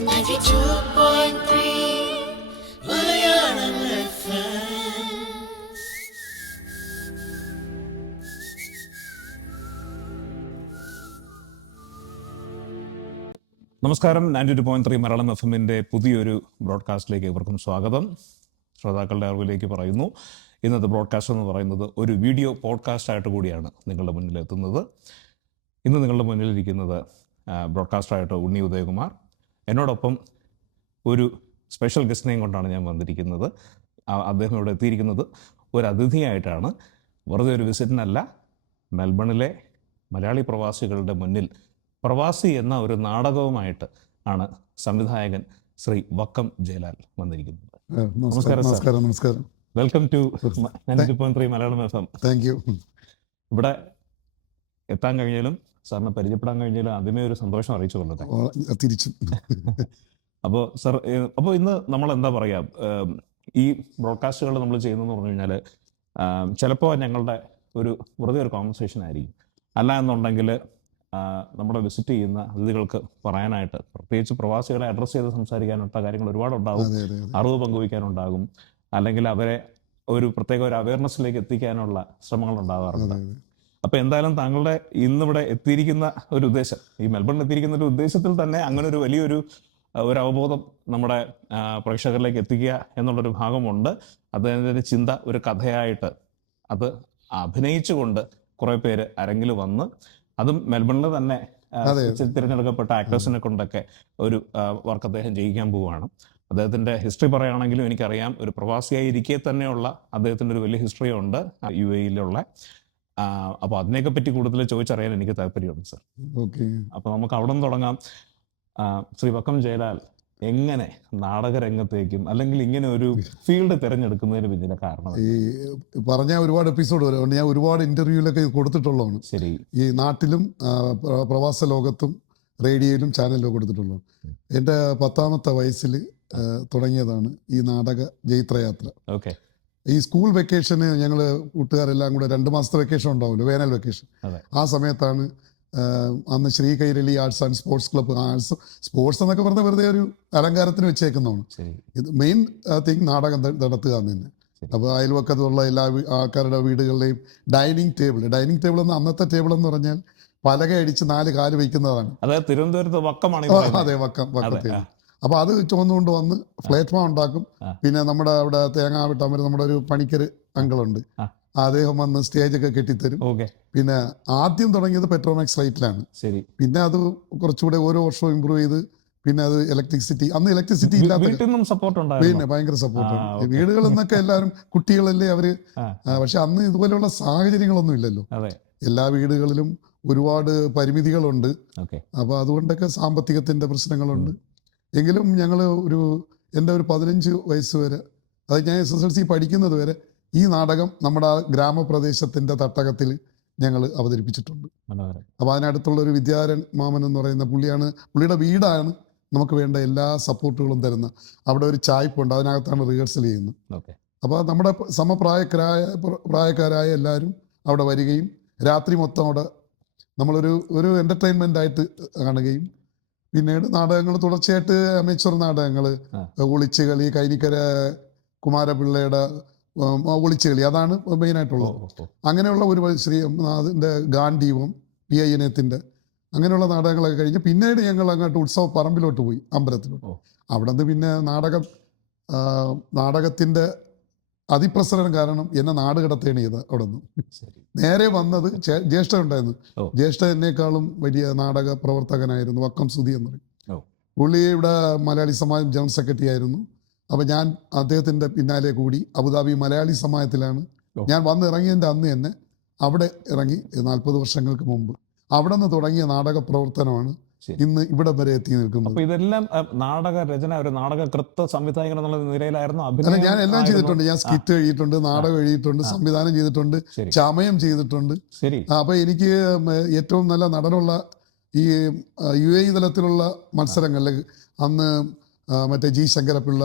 92.3 Malayalam FM. നമസ്കാരം. 92.3 മലയാളം FM-ന്റെ പുതിയൊരു ബ്രോഡ്കാസ്റ്റിലേക്ക് ഇവർക്കും സ്വാഗതം. ശ്രോതാക്കളുടെ അറിവിലേക്ക് പറയുന്നു, ഇന്നത്തെ ബ്രോഡ്കാസ്റ്റ് എന്ന് പറയുന്നത് ഒരു വീഡിയോ പോഡ്കാസ്റ്റായിട്ട് കൂടിയാണ് നിങ്ങളുടെ മുന്നിൽ എത്തുന്നത്. ഇന്ന് നിങ്ങളുടെ മുന്നിലിരിക്കുന്നത് ബ്രോഡ്കാസ്റ്ററായിട്ട് ഉണ്ണി ഉദയകുമാർ. എന്നോടൊപ്പം ഒരു സ്പെഷ്യൽ ഗസ്റ്റിനെയും കൊണ്ടാണ് ഞാൻ വന്നിരിക്കുന്നത്. അദ്ദേഹം ഇവിടെ എത്തിയിരിക്കുന്നത് ഒരു അതിഥിയായിട്ടാണ്. വെറുതെ ഒരു വിസിറ്റിനല്ല, മെൽബണിലെ മലയാളി പ്രവാസികളുടെ മുന്നിൽ പ്രവാസി എന്ന ഒരു നാടകവുമായിട്ട് ആണ് സംവിധായകൻ ശ്രീ വക്കം ജയലാൽ വന്നിരിക്കുന്നത്. നമസ്കാരം. Welcome to 92.3 Malayalam FM. Thank you. ഇവിടെ എത്താൻ കഴിഞ്ഞാലും സാറിനെ പരിചയപ്പെടാൻ കഴിഞ്ഞാലും ആദ്യമേ ഒരു സന്തോഷം അറിയിച്ചു കൊള്ളട്ടെ. തിരിച്ചു. അപ്പോൾ സാർ, അപ്പോൾ ഇന്ന് നമ്മൾ എന്താ പറയുക, ഈ ബ്രോഡ്കാസ്റ്റുകൾ നമ്മൾ ചെയ്യുന്നതെന്ന് പറഞ്ഞു കഴിഞ്ഞാൽ ചിലപ്പോൾ ഞങ്ങളുടെ ഒരു വെറുതെ ഒരു കോൺവെർസേഷൻ ആയിരിക്കും. അല്ല എന്നുണ്ടെങ്കിൽ നമ്മുടെ വിസിറ്റ് ചെയ്യുന്ന അതിഥികൾക്ക് പറയാനായിട്ട്, പ്രത്യേകിച്ച് പ്രവാസികളെ അഡ്രസ്സ് ചെയ്ത് സംസാരിക്കാനുള്ള കാര്യങ്ങൾ ഒരുപാടുണ്ടാകും, അറിവ് പങ്കുവയ്ക്കാനുണ്ടാകും, അല്ലെങ്കിൽ അവരെ ഒരു പ്രത്യേക ഒരു അവയർനെസ്സിലേക്ക് എത്തിക്കാനുള്ള ശ്രമങ്ങൾ ഉണ്ടാകാറുണ്ട്. അപ്പോൾ എന്തായാലും താങ്കളുടെ ഇന്നിവിടെ എത്തിയിരിക്കുന്ന ഒരു ഉദ്ദേശം, ഈ മെൽബണിൽ എത്തിയിരിക്കുന്ന ഒരു ഉദ്ദേശത്തിൽ തന്നെ അങ്ങനെ ഒരു വലിയൊരു അവബോധം നമ്മുടെ പ്രേക്ഷകരിലേക്ക് എത്തിക്കുക എന്നുള്ളൊരു ഭാഗമുണ്ട്. അദ്ദേഹത്തിൻ്റെ ചിന്ത ഒരു കഥയായിട്ട് അത് അഭിനയിച്ചുകൊണ്ട് കുറേ പേര് അരങ്ങിൽ വന്ന്, അതും മെൽബണിൽ തന്നെ തിരഞ്ഞെടുക്കപ്പെട്ട ആക്ടേഴ്സിനെ കൊണ്ടൊക്കെ ഒരു വർക്ക് അദ്ദേഹം ചെയ്യിക്കാൻ പോവുകയാണ്. അദ്ദേഹത്തിൻ്റെ ഹിസ്റ്ററി പറയുകയാണെങ്കിലും എനിക്കറിയാം, ഒരു പ്രവാസിയായി ഇരിക്കെ തന്നെയുള്ള അദ്ദേഹത്തിൻ്റെ ഒരു വലിയ ഹിസ്റ്ററി ഉണ്ട് UAE-യിലുള്ള. അപ്പോൾ അതിനെയൊക്കെ പറ്റി കൂടുതൽ ചോദിച്ചറിയാൻ എനിക്ക് താല്പര്യമുണ്ട് സാർ. ഓക്കെ, അപ്പോൾ നമുക്ക് അവിടെ നിന്ന് തുടങ്ങാം. ശ്രീ വക്കം ജയലാൽ എങ്ങനെ നാടകരംഗത്തേക്കും അല്ലെങ്കിൽ ഇങ്ങനെ ഒരു ഫീൽഡ് തിരഞ്ഞെടുക്കുന്നതിന് പിന്നിലെ കാരണം? ഈ പറഞ്ഞ ഒരുപാട് എപ്പിസോഡ് വരെ ഞാൻ ഒരുപാട് ഇന്റർവ്യൂലൊക്കെ കൊടുത്തിട്ടുള്ളതാണ്. ശരി. ഈ നാട്ടിലും പ്രവാസ ലോകത്തും റേഡിയോയിലും ചാനലിലും കൊടുത്തിട്ടുള്ളതാണ്. എൻ്റെ 10ാമത്തെ വയസ്സിൽ തുടങ്ങിയതാണ് ഈ നാടക ജൈത്രയാത്ര. ഓക്കെ. ഈ സ്കൂൾ വെക്കേഷന് ഞങ്ങൾ കൂട്ടുകാരെല്ലാം കൂടെ 2 മാസത്തെ വെക്കേഷൻ ഉണ്ടാവുമല്ലോ, വേനൽ വെക്കേഷൻ. ആ സമയത്താണ് അന്ന് Shri Kairali arts and sports club, sports എന്നൊക്കെ പറഞ്ഞാൽ വെറുതെ ഒരു അലങ്കാരത്തിന് വെച്ചേക്കുന്നതാണ്. ഇത് മെയിൻ തിങ് നാടകം നടത്തുക എന്ന് തന്നെ. അപ്പോൾ അയൽവക്കത്തുള്ള എല്ലാ ആൾക്കാരുടെ വീടുകളിലെയും ഡൈനിങ് ടേബിൾ എന്ന് അന്നത്തെ ടേബിൾ എന്ന് പറഞ്ഞാൽ പലക അടിച്ച് 4 കാല് വയ്ക്കുന്നതാണ്. അതായത് തിരുവനന്തപുരത്ത് വക്കമാണ്. അതെ, വക്കം ടേബിൾ. അപ്പോൾ അത് ചുവന്നുകൊണ്ട് വന്ന് പ്ലേറ്റ്ഫോം ഉണ്ടാക്കും. പിന്നെ നമ്മുടെ അവിടെ തേങ്ങ വെട്ടാൻ വരെ നമ്മുടെ ഒരു പണിക്കർ അങ്കിളുണ്ട്, അദ്ദേഹം വന്ന് സ്റ്റേജൊക്കെ കെട്ടിത്തരും. പിന്നെ ആദ്യം തുടങ്ങിയത് പെട്രോമാക്സ് ലൈറ്റിലാണ്. പിന്നെ അത് കുറച്ചുകൂടെ ഓരോ വർഷവും ഇമ്പ്രൂവ് ചെയ്ത് പിന്നെ അത് ഇലക്ട്രിസിറ്റി, അന്ന് ഇലക്ട്രിസിറ്റി ഇല്ലാത്ത പിന്നെ ഭയങ്കര സപ്പോർട്ടാണ്. വീടുകളിൽ നിന്നൊക്കെ എല്ലാവരും കുട്ടികളല്ലേ അവര്, പക്ഷെ അന്ന് ഇതുപോലെയുള്ള സാഹചര്യങ്ങളൊന്നും ഇല്ലല്ലോ. എല്ലാ വീടുകളിലും ഒരുപാട് പരിമിതികളുണ്ട്. അപ്പോൾ അതുകൊണ്ടൊക്കെ സാമ്പത്തികത്തിന്റെ പ്രശ്നങ്ങളുണ്ട്. എങ്കിലും ഞങ്ങൾ എൻ്റെ ഒരു 15 വയസ്സ് വരെ, അത് ഞാൻ SSLC പഠിക്കുന്നത് വരെ ഈ നാടകം നമ്മുടെ ആ ഗ്രാമപ്രദേശത്തിൻ്റെ തട്ടകത്തിൽ ഞങ്ങൾ അവതരിപ്പിച്ചിട്ടുണ്ട്. അപ്പോൾ അതിനടുത്തുള്ളൊരു വിദ്യാരൻ മാമൻ എന്ന് പറയുന്ന പുള്ളിയുടെ വീടാണ് നമുക്ക് വേണ്ട എല്ലാ സപ്പോർട്ടുകളും തരുന്ന. അവിടെ ഒരു ചായ്പുണ്ട്, അതിനകത്താണ് റിഹേഴ്സൽ ചെയ്യുന്നത്. അപ്പോൾ നമ്മുടെ പ്രായക്കാരായ എല്ലാവരും അവിടെ വരികയും രാത്രി മൊത്തം അവിടെ നമ്മളൊരു എൻ്റർടൈൻമെൻ്റ് ആയിട്ട് കാണുകയും, പിന്നീട് നാടകങ്ങൾ തുടർച്ചയായിട്ട് അമേച്ചർ നാടകങ്ങൾ, ഒളിച്ചുകളി, കൈനിക്കര കുമാരപിള്ളയുടെ ഒളിച്ചുകളി, അതാണ് മെയിനായിട്ടുള്ളത്. അങ്ങനെയുള്ള ഒരു ശ്രീനാഥിൻ്റെ ഗാന്ധീവം, PI ഇനയത്തിൻ്റെ അങ്ങനെയുള്ള നാടകങ്ങളൊക്കെ കഴിഞ്ഞ് പിന്നീട് ഞങ്ങൾ അങ്ങോട്ട് ഉത്സവ പറമ്പിലോട്ട് പോയി, അമ്പലത്തിലോട്ട്. അവിടെ നിന്ന് പിന്നെ നാടകത്തിൻ്റെ അതിപ്രസരണം കാരണം എന്നെ നാട് കടത്തേണ് ചെയ്ത് അവിടെ നിന്ന് നേരെ വന്നത് ജ്യേഷ്ഠ ഉണ്ടായിരുന്നു. ജ്യേഷ്ഠ എന്നെക്കാളും വലിയ നാടക പ്രവർത്തകനായിരുന്നു, വക്കം സുധി എന്ന് പറയും. പുള്ളി ഇവിടെ മലയാളി സമാജം ജനറൽ സെക്രട്ടറി ആയിരുന്നു. അപ്പോൾ ഞാൻ അദ്ദേഹത്തിൻ്റെ പിന്നാലെ കൂടി അബുദാബി മലയാളി സമാജത്തിലാണ് ഞാൻ വന്ന് ഇറങ്ങിയതിൻ്റെ അന്ന് തന്നെ അവിടെ ഇറങ്ങി. 40 വർഷങ്ങൾക്ക് മുമ്പ് അവിടെ നിന്ന് തുടങ്ങിയ നാടക പ്രവർത്തനമാണ് ഇന്ന് ഇവിടെ വരെ എത്തി നിൽക്കുന്നത്. ഇതെല്ലാം നാടക രചന, ഒരു നാടകകൃത്ത് സംവിധായകൻ എന്നുള്ള നിലയിലായിരുന്നു. ഞാൻ എല്ലാം ചെയ്തിട്ടുണ്ട്. ഞാൻ സ്കിറ്റ് എഴുതിയിട്ടുണ്ട്, നാടകം എഴുതിയിട്ടുണ്ട്, സംവിധാനം ചെയ്തിട്ടുണ്ട്, ചമയം ചെയ്തിട്ടുണ്ട്. അപ്പോൾ എനിക്ക് ഏറ്റവും നല്ല നടനുള്ള ഈ UAE തലത്തിലുള്ള മത്സരങ്ങളിൽ അന്ന് മറ്റേ G ശങ്കരപിള്ള,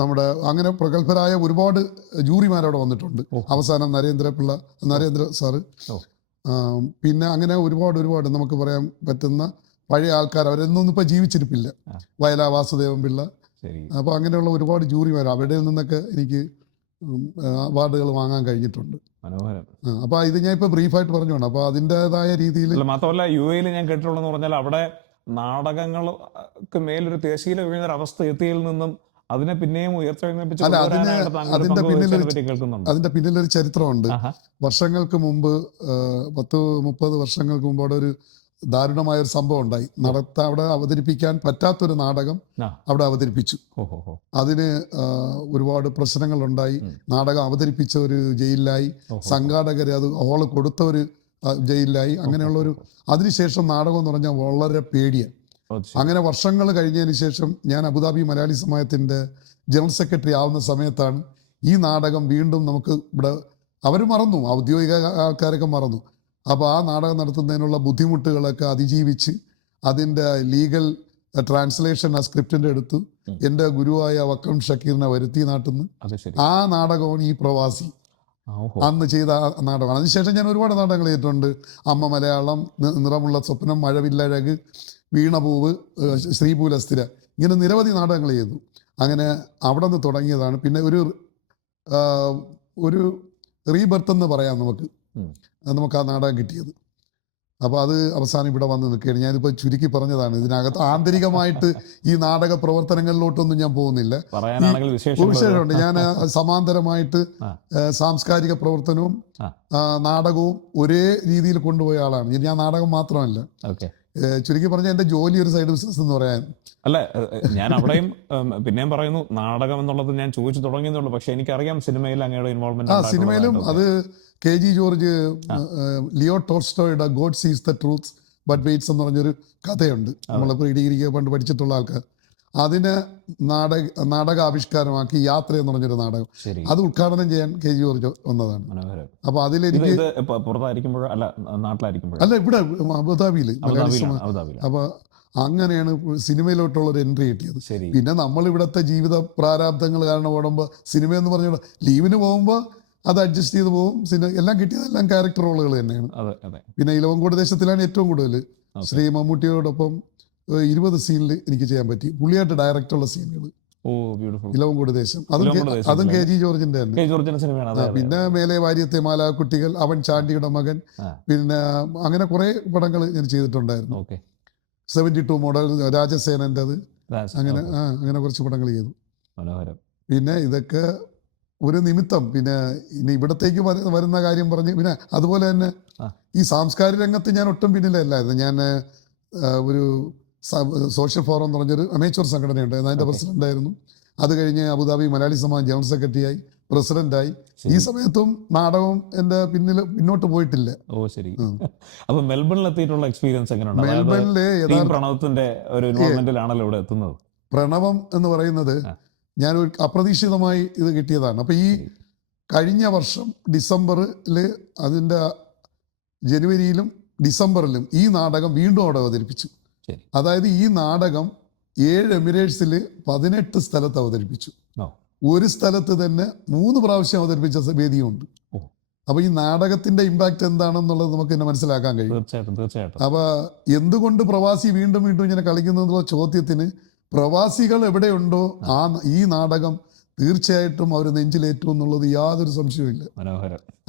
നമ്മുടെ അങ്ങനെ പ്രഗത്ഭരായ ഒരുപാട് ജൂറിമാരവിടെ വന്നിട്ടുണ്ട്. അവസാനം നരേന്ദ്ര സാറ്, പിന്നെ അങ്ങനെ ഒരുപാട് നമുക്ക് പറയാൻ പറ്റുന്ന പഴയ ആൾക്കാർ അവരൊന്നും ഇപ്പോൾ ജീവിച്ചിരിപ്പില്ല. വയലാ വാസുദേവൻ പിള്ള, അപ്പോൾ അങ്ങനെയുള്ള ഒരുപാട് ജൂറിമാർ, അവരുടെ നിന്നൊക്കെ എനിക്ക് അവാർഡുകൾ വാങ്ങാൻ കഴിഞ്ഞിട്ടുണ്ട്. മനോഹരം. അപ്പോൾ ഇത് ഞാൻ ഇപ്പോൾ ബ്രീഫായിട്ട് പറഞ്ഞുകൊണ്ട്, അപ്പോൾ അതിൻ്റെതായ രീതിയിൽ. മാത്രമല്ല UAE ഞാൻ കേട്ടിട്ടുള്ളതെന്ന് പറഞ്ഞാൽ അവിടെ നാടകങ്ങൾക്ക് മേലൊരു തിരശ്ശീല വീഴുന്ന അവസ്ഥ എത്തിയതിൽ നിന്നും അതിനെ പിന്നെയും ഉയർത്തെഴുന്നേൽപ്പിച്ച് അതിന്റെ പിന്നിലൊരു ചരിത്രമുണ്ട്. വർഷങ്ങൾക്ക് മുമ്പ് 10-30 വർഷങ്ങൾക്ക് മുമ്പ് അവിടെ ഒരു ദാരുണമായ ഒരു സംഭവം ഉണ്ടായി. അവിടെ അവതരിപ്പിക്കാൻ പറ്റാത്തൊരു നാടകം അവിടെ അവതരിപ്പിച്ചു. അതിന് ഒരുപാട് പ്രശ്നങ്ങളുണ്ടായി. നാടകം അവതരിപ്പിച്ച ഒരു ജയിലിലായി, സംഘാടകർ അത് ഹോള് കൊടുത്ത ഒരു ജയിലിലായി. അങ്ങനെയുള്ള ഒരു അതിനുശേഷം നാടകം എന്ന് പറഞ്ഞാൽ വളരെ പേടിയാണ്. അങ്ങനെ വർഷങ്ങൾ കഴിഞ്ഞതിന് ശേഷം ഞാൻ അബുദാബി മലയാളി സമാജത്തിൻ്റെ ജനറൽ സെക്രട്ടറി ആവുന്ന സമയത്താണ് ഈ നാടകം വീണ്ടും നമുക്ക് ഇവിടെ അവർ മറന്നു, ഔദ്യോഗിക ആൾക്കാരൊക്കെ മറന്നു. അപ്പോൾ ആ നാടകം നടത്തുന്നതിനുള്ള ബുദ്ധിമുട്ടുകളൊക്കെ അതിജീവിച്ച് അതിൻ്റെ ലീഗൽ ട്രാൻസ്ലേഷൻ ആ സ്ക്രിപ്റ്റിൻ്റെ എടുത്തു എൻ്റെ ഗുരുവായ വക്കം ഷക്കീറിനെ വരുത്തി നാട്ടിൽ നിന്ന്. ആ നാടകമാണ് ഈ പ്രവാസി അന്ന് ചെയ്ത നാടകമാണ്. അതിനുശേഷം ഞാൻ ഒരുപാട് നാടകങ്ങൾ ചെയ്തിട്ടുണ്ട്. അമ്മ മലയാളം, നിറമുള്ള സ്വപ്നം, മഴവില്ലഴക്, വീണപൂവ്, ശ്രീപൂലസ്ഥിര, ഇങ്ങനെ നിരവധി നാടകങ്ങൾ ചെയ്തു. അങ്ങനെ അവിടെ നിന്ന് തുടങ്ങിയതാണ്. പിന്നെ ഒരു റീബർത്ത് എന്ന് പറയാം നമുക്ക് ആ നാടകം കിട്ടിയത്. അപ്പോൾ അത് അവസാനം ഇവിടെ വന്ന് നിൽക്കുകയാണ്. ഞാനിപ്പോൾ ചുരുക്കി പറഞ്ഞതാണ്. ഇതിനകത്ത് ആന്തരികമായിട്ട് ഈ നാടക പ്രവർത്തനങ്ങളിലോട്ടൊന്നും ഞാൻ പോകുന്നില്ല. വിശേഷമുണ്ട്. ഞാൻ സമാന്തരമായിട്ട് സാംസ്കാരിക പ്രവർത്തനവും നാടകവും ഒരേ രീതിയിൽ കൊണ്ടുപോയ ആളാണ്. ഞാൻ നാടകം മാത്രമല്ല, ചുരുക്കി പറഞ്ഞാൽ എൻ്റെ ജോലി ഒരു സൈഡ് ബിസിനസ് എന്ന് പറയാൻ. അല്ല, ഞാൻ അവിടെയും പിന്നെയും പറയുന്നു നാടകം എന്നുള്ളത് ഞാൻ ചോദിച്ചു തുടങ്ങിയെന്നുള്ളൂ. പക്ഷെ എനിക്കറിയാം സിനിമയിൽ അങ്ങയുടെ ഇൻവോൾവ്മെന്റ്. സിനിമയിലും അത് KG ജോർജ്, ലിയോ ടോൾസ്റ്റോയുടെ ഗോഡ് സീസ് ദ ട്രൂത്ത് ബട്ട് വെയിറ്റ്സ് എന്ന് പറഞ്ഞൊരു കഥയുണ്ട്. നമ്മളിപ്പോൾ ഡിഗ്രിക്ക് പണ്ട് പഠിച്ചിട്ടുള്ള ആൾക്കാർ അതിനെ നാടകാവിഷ്കാരമാക്കി യാത്ര എന്ന് പറഞ്ഞൊരു നാടകം, അത് ഉദ്ഘാടനം ചെയ്യാൻ KG ജോർജ് വന്നതാണ്. അപ്പൊ അതിലെനിക്ക് അല്ല, ഇവിടെ അബുദാബിയിൽ. അപ്പൊ അങ്ങനെയാണ് സിനിമയിലോട്ടുള്ള ഒരു എൻട്രി കിട്ടിയത്. പിന്നെ നമ്മൾ ഇവിടുത്തെ ജീവിത പ്രാരാബ്ദങ്ങൾ കാരണം ഓടുമ്പോൾ സിനിമ എന്ന് പറഞ്ഞാൽ ലീവിന് പോകുമ്പോൾ അത് അഡ്ജസ്റ്റ് ചെയ്ത് പോകും. എല്ലാം കിട്ടിയതെല്ലാം ക്യാരക്ടർ റോളുകൾ തന്നെയാണ്. പിന്നെ ഇലവങ്കോട് ദേശത്തിലാണ് ഏറ്റവും കൂടുതൽ. ശ്രീ മമ്മൂട്ടിയോടൊപ്പം 20 സീനിൽ എനിക്ക് ചെയ്യാൻ പറ്റി. പുള്ളിയായിട്ട് ഡയറക്റ്റുള്ള സീനുകൾ. ഇലവങ്കോട് ദേശം, അതും KG ജോർജിന്റെ തന്നെ. പിന്നെ മേലെ വാര്യത്തെ മാലാക്കുട്ടികൾ, അവൻ ചാണ്ടിയുടെ മകൻ, പിന്നെ അങ്ങനെ കുറെ പടങ്ങൾ ഞാൻ ചെയ്തിട്ടുണ്ടായിരുന്നു. 72 മോഡൽ, രാജസേനൻ്റെ, അത് അങ്ങനെ കുറച്ച് പടങ്ങൾ ചെയ്തു. പിന്നെ ഇതൊക്കെ ഒരു നിമിത്തം. പിന്നെ ഇനി ഇവിടത്തേക്ക് വരുന്ന കാര്യം പറഞ്ഞ്, പിന്നെ അതുപോലെ തന്നെ ഈ സാംസ്കാരിക രംഗത്ത് ഞാൻ ഒട്ടും പിന്നിലല്ലായിരുന്നു. ഞാൻ ഒരു സോഷ്യൽ ഫോറം എന്ന് പറഞ്ഞൊരു അമേച്ചർ സംഘടനയുണ്ട്, അതിൻ്റെ പ്രസിഡൻ്റായിരുന്നു. അത് കഴിഞ്ഞ് അബുദാബി മലയാളി സമാജം ജനറൽ സെക്രട്ടറിയായി, പ്രസിഡന്റായി. ഈ സമയത്തും നാടകം എൻ്റെ പിന്നോട്ട് പോയിട്ടില്ല. അപ്പോൾ മെൽബണിൽ എത്തിയിട്ടുള്ള എക്സ്പീരിയൻസ് എങ്ങനെയുണ്ട്? മെൽബണിലെ പ്രണവത്തിന്റെ ഒരു ഇൻവോൾവ്മെന്റിലാണല്ലോ ഇവിടെ എത്തുന്നത്. പ്രണവം എന്ന് പറയുന്നത് ഞാൻ ഒരു അപ്രതീക്ഷിതമായി ഇത് കിട്ടിയതാണ്. അപ്പോൾ ഈ കഴിഞ്ഞ വർഷം ഡിസംബറിൽ, അതിൻ്റെ ജനുവരിയിലും ഡിസംബറിലും ഈ നാടകം വീണ്ടും അവിടെ അവതരിപ്പിച്ചു. അതായത് ഈ നാടകം 7 എമിറേറ്റ്സിൽ 18 സ്ഥലത്ത് അവതരിപ്പിച്ചു. ഒരു സ്ഥലത്ത് തന്നെ 3 പ്രാവശ്യം അവതരിപ്പിച്ച വേദിയുണ്ട്. അപ്പോൾ ഈ നാടകത്തിന്റെ ഇമ്പാക്റ്റ് എന്താണെന്നുള്ളത് നമുക്ക് തന്നെ മനസ്സിലാക്കാൻ കഴിയും. തീർച്ചയായിട്ടും. അപ്പോൾ എന്തുകൊണ്ട് പ്രവാസി വീണ്ടും വീണ്ടും ഇങ്ങനെ കളിക്കുന്നതെന്നുള്ള ചോദ്യത്തിന് പ്രവാസികൾ എവിടെയുണ്ടോ ഈ നാടകം തീർച്ചയായിട്ടും അവർ നെഞ്ചിലേറ്റും എന്നുള്ളത് യാതൊരു സംശയവുമില്ല.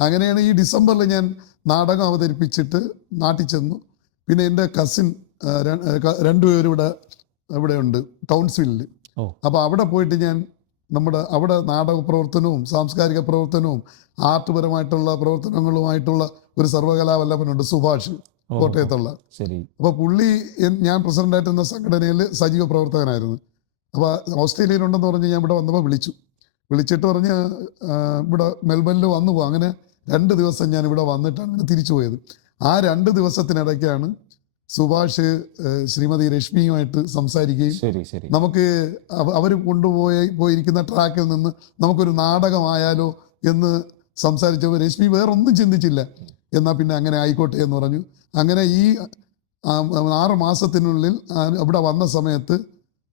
അങ്ങനെയാണ് ഈ ഡിസംബറിൽ ഞാൻ നാടകം അവതരിപ്പിച്ചിട്ട് നാട്ടിൽ ചെന്നു. പിന്നെ എൻ്റെ കസിൻ 2 പേരും ഇവിടെ ഉണ്ട്, ടൗൺസ്വില്ലിൽ. അപ്പോൾ അവിടെ പോയിട്ട് ഞാൻ അവിടെ നാടക പ്രവർത്തനവും സാംസ്കാരിക പ്രവർത്തനവും ആർട്ട്പരമായിട്ടുള്ള പ്രവർത്തനങ്ങളുമായിട്ടുള്ള ഒരു സർവകലാവല്ലഭനുണ്ട്, സുഭാഷ്, കോട്ടയത്തുള്ള. അപ്പോൾ പുള്ളി ഞാൻ പ്രസിഡന്റായിട്ടുന്ന സംഘടനയിൽ സജീവ പ്രവർത്തകനായിരുന്നു. അപ്പോൾ ഓസ്ട്രേലിയയിലുണ്ടെന്ന് പറഞ്ഞ് ഞാൻ ഇവിടെ വന്നപ്പോൾ വിളിച്ചിട്ട് പറഞ്ഞ് ഇവിടെ മെൽബണിൽ വന്നു പോകും. അങ്ങനെ 2 ദിവസം ഞാൻ ഇവിടെ വന്നിട്ടാണ് പിന്നെ തിരിച്ചു പോയത്. ആ 2 ദിവസത്തിനിടയ്ക്കാണ് സുഭാഷ് ശ്രീമതി രശ്മിയുമായിട്ട് സംസാരിക്കുകയും നമുക്ക് അവർ പോയിരിക്കുന്ന ട്രാക്കിൽ നിന്ന് നമുക്കൊരു നാടകമായാലോ എന്ന് സംസാരിച്ചപ്പോൾ രശ്മി വേറൊന്നും ചിന്തിച്ചില്ല. എന്നാൽ പിന്നെ അങ്ങനെ ആയിക്കോട്ടെ എന്ന് പറഞ്ഞു. അങ്ങനെ ഈ 6 മാസത്തിനുള്ളിൽ ഇവിടെ വന്ന സമയത്ത്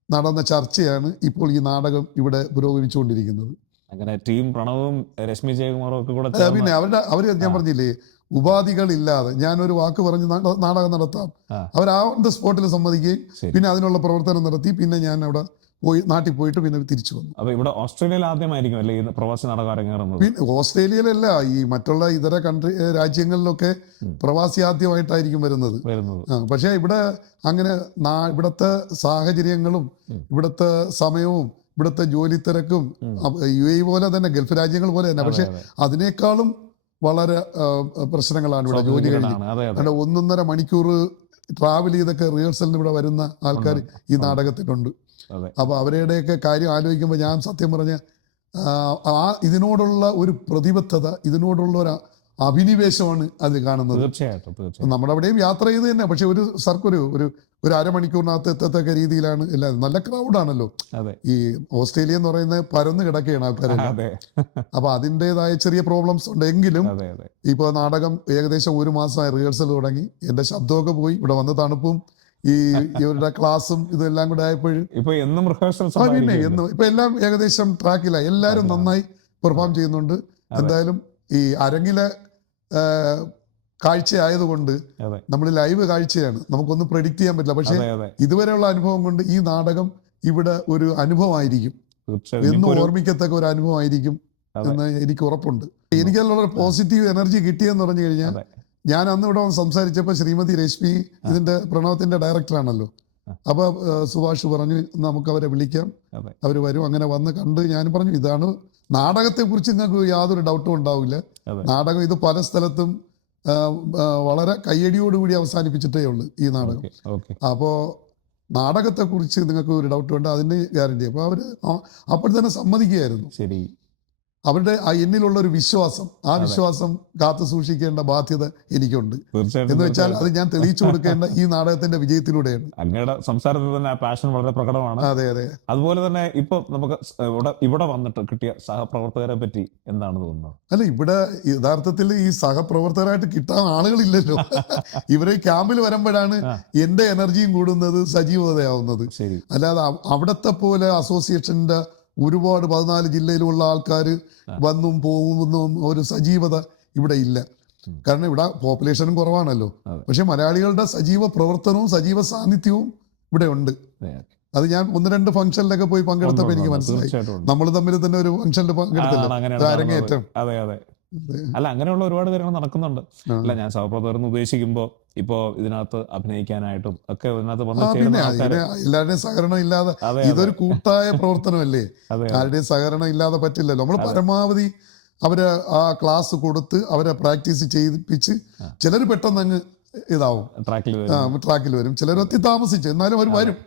നടന്ന ചർച്ചയാണ് ഇപ്പോൾ ഈ നാടകം ഇവിടെ പുരോഗമിച്ചുകൊണ്ടിരിക്കുന്നത്. അങ്ങനെ ടീം പ്രണവും രശ്മി ജയകുമാറും ഒക്കെ കൂടെ പിന്നെ അവര് ഞാൻ പറഞ്ഞില്ലേ, ഉപാധികളില്ലാതെ ഞാനൊരു വാക്ക് പറഞ്ഞ് നാടകം നടത്താം, അവർ ആ ദ സ്പോട്ടിൽ സമ്മതിക്കുകയും പിന്നെ അതിനുള്ള പ്രവർത്തനം നടത്തി. പിന്നെ ഞാൻ അവിടെ പോയി നാട്ടിൽ പോയിട്ട് പിന്നെ തിരിച്ചു വന്നു. അപ്പൊ ഇവിടെ ഓസ്ട്രേലിയയിൽ ആദ്യമായിരിക്കും അല്ലേ ഈ പ്രവാസി നാടകം അരങ്ങേറുന്നത്? പിന്നെ ഓസ്ട്രേലിയയിലല്ല, ഈ മറ്റുള്ള ഇതര രാജ്യങ്ങളിലൊക്കെ പ്രവാസി ആദ്യമായിട്ടായിരിക്കും വരുന്നത്. പക്ഷേ ഇവിടെ അങ്ങനെ ഇവിടുത്തെ സാഹചര്യങ്ങളും ഇവിടുത്തെ സമയവും ഇവിടുത്തെ ജോലി തിരക്കും UAE പോലെ തന്നെ, ഗൾഫ് രാജ്യങ്ങൾ പോലെ തന്നെ, പക്ഷെ അതിനേക്കാളും വളരെ പ്രശ്നങ്ങളാണ് ഇവിടെ ജോലി കഴിഞ്ഞ്. 1.5 മണിക്കൂർ ട്രാവൽ ചെയ്തൊക്കെ റിഹേഴ്സലിന് ഇവിടെ വരുന്ന ആൾക്കാർ ഈ നാടകത്തിലുണ്ട്. അപ്പൊ അവരുടെയൊക്കെ കാര്യം ആലോചിക്കുമ്പോൾ ഞാൻ സത്യം പറഞ്ഞ ഇതിനോടുള്ള ഒരു പ്രതിബദ്ധത, ഇതിനോടുള്ള ഒരു അഭിനിവേശമാണ് അതിൽ കാണുന്നത്. തീർച്ചയായിട്ടും നമ്മുടെ അവിടെയും യാത്ര ചെയ്ത് തന്നെ, പക്ഷെ ഒരു അരമണിക്കൂറിനകത്ത് എത്തത്തക്ക രീതിയിലാണ് എല്ലാവരും. നല്ല ക്രൗഡാണല്ലോ. ഈ ഓസ്ട്രേലിയ എന്ന് പറയുന്നത് പരന്ന് കിടക്കുകയാണ് ആൾക്കാരെല്ലാം. അപ്പൊ അതിൻ്റെതായ ചെറിയ പ്രോബ്ലംസ് ഉണ്ടെങ്കിലും ഇപ്പൊ നാടകം ഏകദേശം 1 മാസമായി റിഹേഴ്സൽ തുടങ്ങി. എന്റെ ശബ്ദമൊക്കെ പോയി, ഇവിടെ വന്ന തണുപ്പും ഇവരുടെ ക്ലാസ്സും ഇതെല്ലാം കൂടെ ആയപ്പോഴും പിന്നെ ഇപ്പൊ എല്ലാം ഏകദേശം ട്രാക്കിലായി. എല്ലാവരും നന്നായി പെർഫോം ചെയ്യുന്നുണ്ട്. എന്തായാലും ഈ അരങ്ങിലെ കാഴ്ച ആയതുകൊണ്ട് നമ്മൾ ലൈവ് കാഴ്ചയാണ്, നമുക്കൊന്നും പ്രെഡിക്റ്റ് ചെയ്യാൻ പറ്റില്ല. പക്ഷെ ഇതുവരെയുള്ള അനുഭവം കൊണ്ട് ഈ നാടകം ഇവിടെ ഒരു അനുഭവമായിരിക്കും, എന്നും ഓർമ്മിക്കത്തക്ക ഒരു അനുഭവമായിരിക്കും എന്ന് എനിക്ക് ഉറപ്പുണ്ട്. എനിക്കതിലുള്ള പോസിറ്റീവ് എനർജി കിട്ടിയെന്ന് പറഞ്ഞു കഴിഞ്ഞാൽ, ഞാൻ അന്ന് ഇവിടെ സംസാരിച്ചപ്പോൾ ശ്രീമതി രശ്മി ഇതിന്റെ പ്രണവത്തിന്റെ ഡയറക്ടറാണല്ലോ, അപ്പൊ സുഭാഷ് പറഞ്ഞു നമുക്ക് അവരെ വിളിക്കാം, അവർ വരും. അങ്ങനെ വന്ന് കണ്ട് ഞാൻ പറഞ്ഞു, ഇതാണ് നാടകത്തെ കുറിച്ച് നിങ്ങൾക്ക് യാതൊരു ഡൗട്ടും ഉണ്ടാവില്ല. നാടകം ഇത് പല സ്ഥലത്തും വളരെ കയ്യടിയോടുകൂടി അവസാനിപ്പിച്ചിട്ടേ ഉള്ളൂ ഈ നാടകം. അപ്പോൾ നാടകത്തെ കുറിച്ച് നിങ്ങൾക്ക് ഒരു ഡൗട്ട് വേണ്ട, അതിന് ഗ്യാരണ്ടി. അപ്പോൾ അവര് അപ്പോൾ തന്നെ സമ്മതിക്കുകയായിരുന്നു. ശരി. അവരുടെ എന്നിലുള്ള ഒരു വിശ്വാസം, ആ വിശ്വാസം കാത്തു സൂക്ഷിക്കേണ്ട ബാധ്യത എനിക്കുണ്ട്. എന്ന് വെച്ചാൽ അത് ഞാൻ തെളിയിച്ചു കൊടുക്കേണ്ട ഈ നാടകത്തിന്റെ വിജയത്തിലൂടെയാണ്. അങ്ങയുടെ സംസാരത്തിൽ തന്നെ ആ പാഷൻ വളരെ പ്രകടമാണ്. അതെ. അതുപോലെ തന്നെ ഇപ്പൊ നമുക്ക് ഇവിടെ വന്നിട്ട് കിട്ടിയ സഹപ്രവർത്തകരെ പറ്റി എന്താണ് തോന്നുന്നത്? അല്ല, ഇവിടെ യഥാർത്ഥത്തിൽ ഈ സഹപ്രവർത്തകരായിട്ട് കിട്ടാൻ ആളുകളില്ലല്ലോ. ഇവരെ ക്യാമ്പിൽ വരുമ്പോഴാണ് എന്റെ എനർജിയും കൂടുന്നത്, സജീവതയാവുന്നത്. അല്ലാതെ അവിടത്തെ പോലെ അസോസിയേഷന്റെ ഒരുപാട് 14 ജില്ലയിലുള്ള ആൾക്കാർ വന്നും പോകുന്നും ഒരു സജീവത ഇവിടെ ഇല്ല. കാരണം ഇവിടെ പോപ്പുലേഷനും കുറവാണല്ലോ. പക്ഷെ മലയാളികളുടെ സജീവ പ്രവർത്തനവും സജീവ സാന്നിധ്യവും ഇവിടെ ഉണ്ട്. അത് ഞാൻ 1-2 ഫംഗ്ഷനിലൊക്കെ പോയി പങ്കെടുത്തപ്പോൾ എനിക്ക് മനസ്സിലായി. നമ്മൾ തമ്മിൽ തന്നെ ഒരു ഫംഗ്ഷനിൽ പങ്കെടുത്തില്ല, അരങ്ങേറ്റം. അല്ല, അങ്ങനെയുള്ള ഒരുപാട് കാര്യങ്ങൾ നടക്കുന്നുണ്ട്. അല്ല, ഞാൻ സഹപ്രവർത്തകർ ഉദ്ദേശിക്കുമ്പോ ഇപ്പോ ഇതിനകത്ത് അഭിനയിക്കാനായിട്ടും ഒക്കെ എല്ലാവരുടെയും സഹകരണം ഇല്ലാതെ ഇതൊരു കൂട്ടായ പ്രവർത്തനമല്ലേ, ആരുടെയും സഹകരണം ഇല്ലാതെ പറ്റില്ലല്ലോ. നമ്മൾ പരമാവധി അവരെ ആ ക്ലാസ് കൊടുത്ത് അവരെ പ്രാക്ടീസ് ചെയ്യിപ്പിച്ച്, ചിലർ പെട്ടെന്ന് അങ്ങ് ഇതാവും, ട്രാക്കിൽ വരും, ചിലർ എത്തി താമസിച്ച്, എന്നാലും അവർ വരും.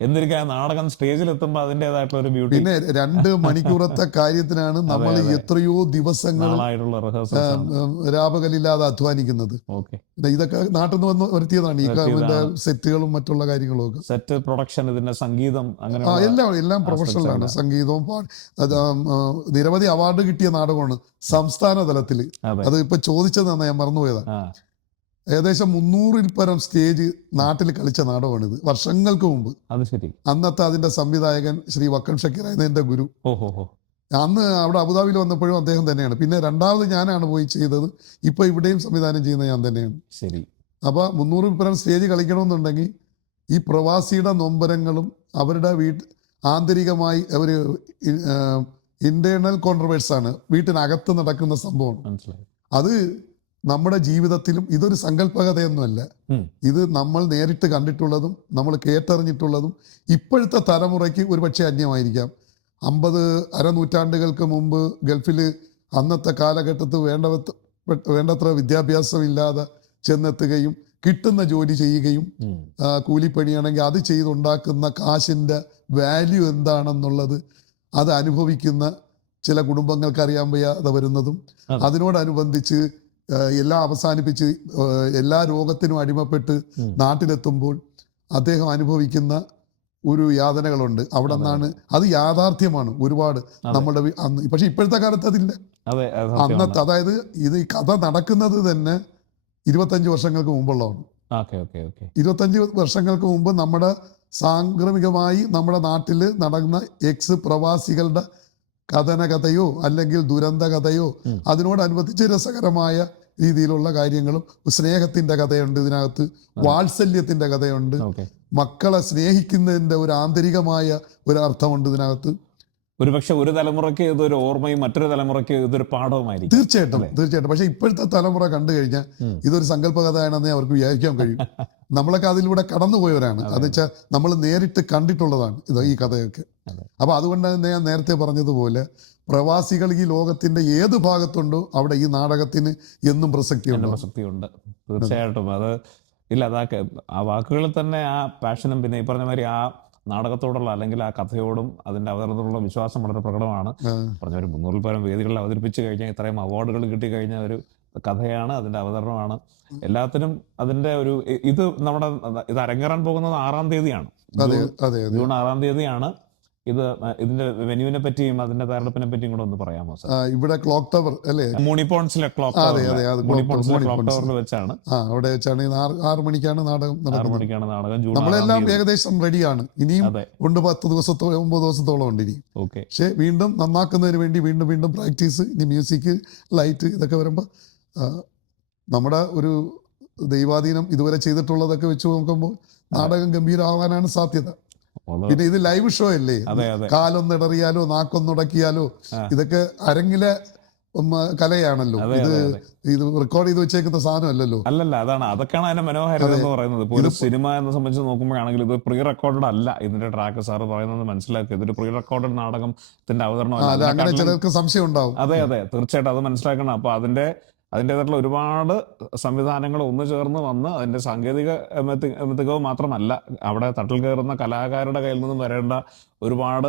എന്നിരിക്കാൻ നാടകം സ്റ്റേജിൽ എത്തുമ്പോൾ അതിൻ്റെതായിട്ടുള്ള ഒരു ബ്യൂട്ടി. പിന്നെ 2 മണിക്കൂറത്തെ കാര്യത്തിനാണ് നമ്മൾ എത്രയോ ദിവസങ്ങൾ രാപകലില്ലാതെ അധ്വാനിക്കുന്നത്. ഇതൊക്കെ നാട്ടിൽ നിന്ന് വന്ന് വരുത്തിയതാണ്. ഈ സെറ്റുകളും മറ്റുള്ള കാര്യങ്ങളും ഒക്കെ, സെറ്റ് പ്രൊഡക്ഷൻ, ഇതിന്റെ സംഗീതം, അങ്ങനെ എല്ലാം പ്രൊഫഷണലാണ്. സംഗീതവും നിരവധി അവാർഡ് കിട്ടിയ നാടകമാണ് സംസ്ഥാന തലത്തിൽ. അത് ഇപ്പൊ ചോദിച്ചതാണ്, ഞാൻ മറന്നുപോയതാ. ഏകദേശം 300-ൽ പരം സ്റ്റേജ് നാട്ടിൽ കളിച്ച നാടകമാണിത്, വർഷങ്ങൾക്ക് മുമ്പ്. അന്നത്തെ അതിന്റെ സംവിധായകൻ ശ്രീ വക്കൻ ഷക്കീറായിരുന്നു എന്റെ ഗുരു. അന്ന് അവിടെ അബുദാബിയിൽ വന്നപ്പോഴും അദ്ദേഹം തന്നെയാണ്. പിന്നെ രണ്ടാമത് ഞാനാണ് പോയി ചെയ്തത്. ഇപ്പൊ ഇവിടെയും സംവിധാനം ചെയ്യുന്നത് ഞാൻ തന്നെയാണ്. അപ്പൊ 300-ൽ പരം സ്റ്റേജ് കളിക്കണമെന്നുണ്ടെങ്കിൽ ഈ പ്രവാസിയുടെ നൊമ്പരങ്ങളും അവരുടെ ആന്തരികമായി ഒരു ഇന്റേണൽ കോൺട്രവേഴ്സ് ആണ്, വീട്ടിനകത്ത് നടക്കുന്ന സംഭവം. അത് നമ്മുടെ ജീവിതത്തിലും ഇതൊരു സങ്കല്പകഥയൊന്നുമല്ല. ഇത് നമ്മൾ നേരിട്ട് കണ്ടിട്ടുള്ളതും നമ്മൾ കേട്ടറിഞ്ഞിട്ടുള്ളതും ഇപ്പോഴത്തെ തലമുറയ്ക്ക് ഒരുപക്ഷെ അന്യമായിരിക്കാം. 50 അരനൂറ്റാണ്ടുകൾക്ക് മുമ്പ് ഗൾഫിൽ അന്നത്തെ കാലഘട്ടത്ത് വേണ്ടത്ര വിദ്യാഭ്യാസം ഇല്ലാതെ ചെന്നെത്തുകയും കിട്ടുന്ന ജോലി ചെയ്യുകയും, കൂലിപ്പണിയാണെങ്കിൽ അത് ചെയ്തുണ്ടാക്കുന്ന കാശിൻ്റെ വാല്യൂ എന്താണെന്നുള്ളത് അത് അനുഭവിക്കുന്ന ചില കുടുംബങ്ങൾക്ക് അറിയാൻ വയ്യാതെ വരുന്നതും, അതിനോടനുബന്ധിച്ച് എല്ലാം അവസാനിപ്പിച്ച് എല്ലാ രോഗത്തിനും അടിമപ്പെട്ട് നാട്ടിലെത്തുമ്പോൾ അദ്ദേഹം അനുഭവിക്കുന്ന ഒരു യാതനകളുണ്ട്. അവിടെ നിന്നാണ് അത് യാഥാർത്ഥ്യമാണ് ഒരുപാട് നമ്മുടെ അന്ന്. പക്ഷെ ഇപ്പോഴത്തെ കാലത്ത് അതില്ല. അന്നത്തെ, അതായത് ഈ കഥ നടക്കുന്നത് തന്നെ 25 വർഷങ്ങൾക്ക് മുമ്പുള്ളതാണ്. 25 വർഷങ്ങൾക്ക് മുമ്പ് നമ്മുടെ സാംക്രമികമായി നമ്മുടെ നാട്ടിൽ നടന്ന പ്രവാസികളുടെ കഥന കഥയോ അല്ലെങ്കിൽ ദുരന്ത കഥയോ അതിനോടനുബന്ധിച്ച് രസകരമായ രീതിയിലുള്ള കാര്യങ്ങളും, സ്നേഹത്തിന്റെ കഥയുണ്ട് ഇതിനകത്ത്, വാത്സല്യത്തിന്റെ കഥയുണ്ട്, മക്കളെ സ്നേഹിക്കുന്നതിന്റെ ഒരു ആന്തരികമായ ഒരു അർത്ഥമുണ്ട് ഇതിനകത്ത്. ഒരുപക്ഷെ ഒരു തലമുറയ്ക്ക് ഇതൊരു ഓർമ്മയും മറ്റൊരു തലമുറയ്ക്ക് ഇതൊരു പാഠവുമായിരിക്കും. തീർച്ചയായിട്ടും. പക്ഷെ ഇപ്പോഴത്തെ തലമുറ കണ്ടു കഴിഞ്ഞാൽ ഇതൊരു സങ്കല്പ കഥയാണെന്നേ അവർക്ക് വിചാരിക്കാൻ കഴിയും. നമ്മളൊക്കെ അതിലൂടെ കടന്നുപോയവരാണ്. അത് വെച്ചാൽ നമ്മൾ നേരിട്ട് കണ്ടിട്ടുള്ളതാണ് ഈ കഥയൊക്കെ. അപ്പൊ അതുകൊണ്ട് തന്നെ ഞാൻ നേരത്തെ പറഞ്ഞതുപോലെ പ്രവാസികൾ ഈ ലോകത്തിന്റെ ഏത് ഭാഗത്തുണ്ടോ അവിടെ ഈ നാടകത്തിന് എന്നും പ്രസക്തിയുണ്ട്. തീർച്ചയായിട്ടും. അത് ഇല്ല, ആ വാക്കുകളിൽ തന്നെ ആ പാഷനും പിന്നെ ഈ പറഞ്ഞ മാതിരി ആ നാടകത്തോടുള്ള അല്ലെങ്കിൽ ആ കഥയോടും അതിന്റെ അവതരണത്തോടുള്ള വിശ്വാസം വളരെ പ്രകടമാണ്. പറഞ്ഞ ഒരു 300-ൽ പരം വേദികളിൽ അവതരിപ്പിച്ചു കഴിഞ്ഞാൽ ഇത്രയും അവാർഡുകൾ കിട്ടിക്കഴിഞ്ഞ ഒരു കഥയാണ്, അതിന്റെ അവതരണമാണ്. എല്ലാത്തിനും അതിന്റെ ഒരു ഇത് ഇത് അരങ്ങേറാൻ പോകുന്നത് 6-ാം തീയതിയാണ്, ജൂൺ 6-ാം തീയതിയാണ്. ഇതിന്റെ വെന്യൂവിനെ പറ്റിയും അതിന്റെ തയ്യാറെടുപ്പിനെ പറ്റിയും കൂടെ ഒന്ന് പറയാമോ സാർ? ഇവിടെ ക്ലോക്ക് ടവർ അല്ലേ, മോണിപ്പോൺസിലെ ക്ലോക്ക് ടവറിൽ വെച്ചാണ്. അവിടെ വെച്ചാണ് 6 മണിക്കാണ് നാടകം. 6 മണിക്കാണ് നാടകം. നമ്മളെല്ലാം ഏകദേശം റെഡിയാണ്. ഇനിയും ഉണ്ട് 10 ദിവസത്തോളം 9 ദിവസത്തോളം ഉണ്ട് ഇനി. പക്ഷെ വീണ്ടും നന്നാക്കുന്നതിന് വേണ്ടി വീണ്ടും പ്രാക്ടീസ്, ഇനി മ്യൂസിക്, ലൈറ്റ് ഇതൊക്കെ വരുമ്പോൾ നമ്മുടെ ഒരു ദൈവാധീനം ഇതുവരെ ചെയ്തിട്ടുള്ളതൊക്കെ വെച്ച് നോക്കുമ്പോൾ നാടകം ഗംഭീരമാവാനാണ് സാധ്യത. പിന്നെ ഇത് ലൈവ് ഷോ അല്ലേ, കാലൊന്നിടറിയാലോ നാക്കൊന്നുടക്കിയാലോ ഇതൊക്കെ അരങ്ങിലെ കലയാണല്ലോ. ഇത് റെക്കോർഡ് ചെയ്ത് വെച്ചേക്കുന്ന സാധനമല്ലല്ലോ. അല്ലല്ല, അതൊക്കെയാണ് അതിന്റെ മനോഹാരിത എന്ന് പറയുന്നത്. ഇപ്പോൾ ഒരു സിനിമ എന്നെ സംബന്ധിച്ച് നോക്കുമ്പോഴാണെങ്കിൽ ഇത് പ്രീ റെക്കോർഡഡ് അല്ല. ഇതിന്റെ ട്രാക്ക് സാറ് പറയുന്നത് മനസ്സിലാക്കി, ഇതൊരു പ്രീ റെക്കോർഡഡ് നാടകത്തിന്റെ അവതരണം. അങ്ങനെ ചിലർക്ക് സംശയം ഉണ്ടാവും. അതെ, തീർച്ചയായിട്ടും അത് മനസ്സിലാക്കണം. അപ്പൊ അതിൻ്റെതായിട്ടുള്ള ഒരുപാട് സംവിധാനങ്ങൾ ഒന്നു ചേർന്ന് വന്ന് അതിന്റെ സാങ്കേതിക മികവ് മാത്രമല്ല, അവിടെ തട്ടിൽ കയറുന്ന കലാകാരുടെ കയ്യിൽ നിന്നും വരേണ്ട ഒരുപാട്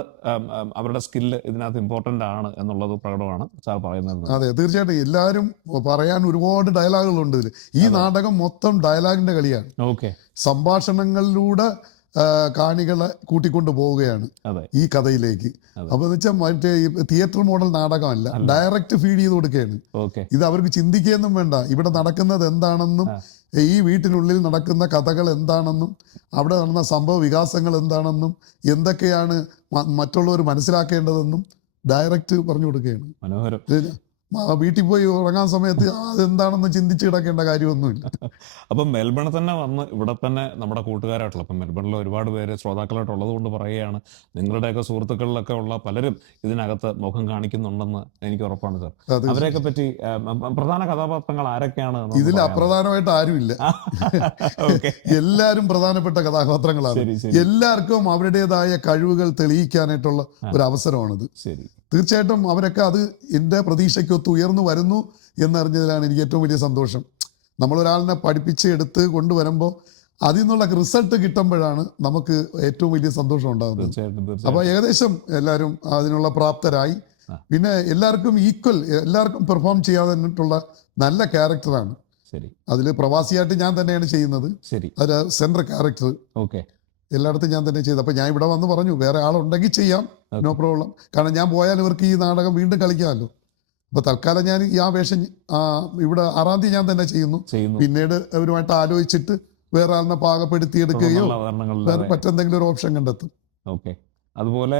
അവരുടെ സ്കില്ല് ഇതിനകത്ത് ഇമ്പോർട്ടന്റ് ആണ് എന്നുള്ളത് പ്രകടമാണ് സാർ പറയുന്നത്. അതെ, തീർച്ചയായിട്ടും. എല്ലാവരും പറയാൻ ഒരുപാട് ഡയലോഗുകളുണ്ട് ഇതിൽ. ഈ നാടകം മൊത്തം ഡയലോഗിന്റെ കളിയാണ്. സംഭാഷണങ്ങളിലൂടെ കാണികളെ കൂട്ടിക്കൊണ്ട് പോവുകയാണ് ഈ കഥയിലേക്ക്. അപ്പൊ എന്ന് വെച്ചാൽ മറ്റേ തിയേറ്റർ മോഡൽ നാടകമല്ല, ഡയറക്റ്റ് ഫീഡ് ചെയ്ത് കൊടുക്കുകയാണ്. ഇത് അവർക്ക് ചിന്തിക്കുകയൊന്നും വേണ്ട. ഇവിടെ നടക്കുന്നത് എന്താണെന്നും ഈ വീട്ടിനുള്ളിൽ നടക്കുന്ന കഥകൾ എന്താണെന്നും അവിടെ നടന്ന സംഭവ വികാസങ്ങൾ എന്താണെന്നും എന്തൊക്കെയാണ് മറ്റുള്ളവർ മനസ്സിലാക്കേണ്ടതെന്നും ഡയറക്റ്റ് പറഞ്ഞു കൊടുക്കുകയാണ്. മനോഹരം. വീട്ടിൽ പോയി ഉറങ്ങാൻ സമയത്ത് അതെന്താണെന്ന് ചിന്തിച്ച് കിടക്കേണ്ട കാര്യമൊന്നുമില്ല. അപ്പം മെൽബണിൽ തന്നെ വന്ന് ഇവിടെ തന്നെ നമ്മുടെ കൂട്ടുകാരായിട്ടുള്ള, അപ്പം മെൽബണിൽ ഒരുപാട് പേര് ശ്രോതാക്കളായിട്ടുള്ളത് കൊണ്ട് പറയുകയാണ്, നിങ്ങളുടെയൊക്കെ സുഹൃത്തുക്കളിലൊക്കെ ഉള്ള പലരും ഇതിനകത്ത് മുഖം കാണിക്കുന്നുണ്ടെന്ന് എനിക്ക് ഉറപ്പാണ് സാർ. അവരെയൊക്കെ പറ്റി പ്രധാന കഥാപാത്രങ്ങൾ ആരൊക്കെയാണ്? ഇതിൽ അപ്രധാനമായിട്ട് ആരുമില്ല, എല്ലാവരും പ്രധാനപ്പെട്ട കഥാപാത്രങ്ങളാണ്. എല്ലാവർക്കും അവരുടേതായ കഴിവുകൾ തെളിയിക്കാനായിട്ടുള്ള ഒരു അവസരമാണിത്. ശരി, തീർച്ചയായിട്ടും അവരൊക്കെ അത് എൻ്റെ പ്രതീക്ഷയ്ക്കൊത്ത് ഉയർന്നു വരുന്നു എന്നറിഞ്ഞതിലാണ് എനിക്ക് ഏറ്റവും വലിയ സന്തോഷം. നമ്മളൊരാളിനെ പഠിപ്പിച്ച് എടുത്ത് കൊണ്ടുവരുമ്പോൾ അതിൽ നിന്നുള്ള റിസൾട്ട് കിട്ടുമ്പോഴാണ് നമുക്ക് ഏറ്റവും വലിയ സന്തോഷം ഉണ്ടാകുന്നത്. അപ്പോൾ ഏകദേശം എല്ലാവരും അതിനുള്ള പ്രാപ്തരായി. പിന്നെ എല്ലാവർക്കും ഈക്വൽ, എല്ലാവർക്കും പെർഫോം ചെയ്യാനായിട്ടുള്ള നല്ല ക്യാരക്ടറാണ്. അതിൽ പ്രവാസിയായിട്ട് ഞാൻ തന്നെയാണ് ചെയ്യുന്നത്. അതിൽ സെൻട്രൽ ക്യാരക്ടർ എല്ലായിടത്തും ഞാൻ തന്നെ ചെയ്തു. അപ്പോൾ ഞാൻ ഇവിടെ വന്ന് പറഞ്ഞു, വേറെ ആളുണ്ടെങ്കിൽ ചെയ്യാം, നോ പ്രോബ്ലം. കാരണം ഞാൻ പോയാൽ ഇവർക്ക് ഈ നാടകം വീണ്ടും കളിക്കാമല്ലോ. അപ്പോൾ തൽക്കാലം ഞാൻ ആ വേഷം ഇവിടെ 6-ാം തീയതി ഞാൻ തന്നെ ചെയ്യുന്നു. പിന്നീട് അവരുമായിട്ട് ആലോചിച്ചിട്ട് വേറെ ആളിനെ പാകപ്പെടുത്തിയെടുക്കുകയോ മറ്റെന്തെങ്കിലും ഒരു ഓപ്ഷൻ കണ്ടെത്തും. അതുപോലെ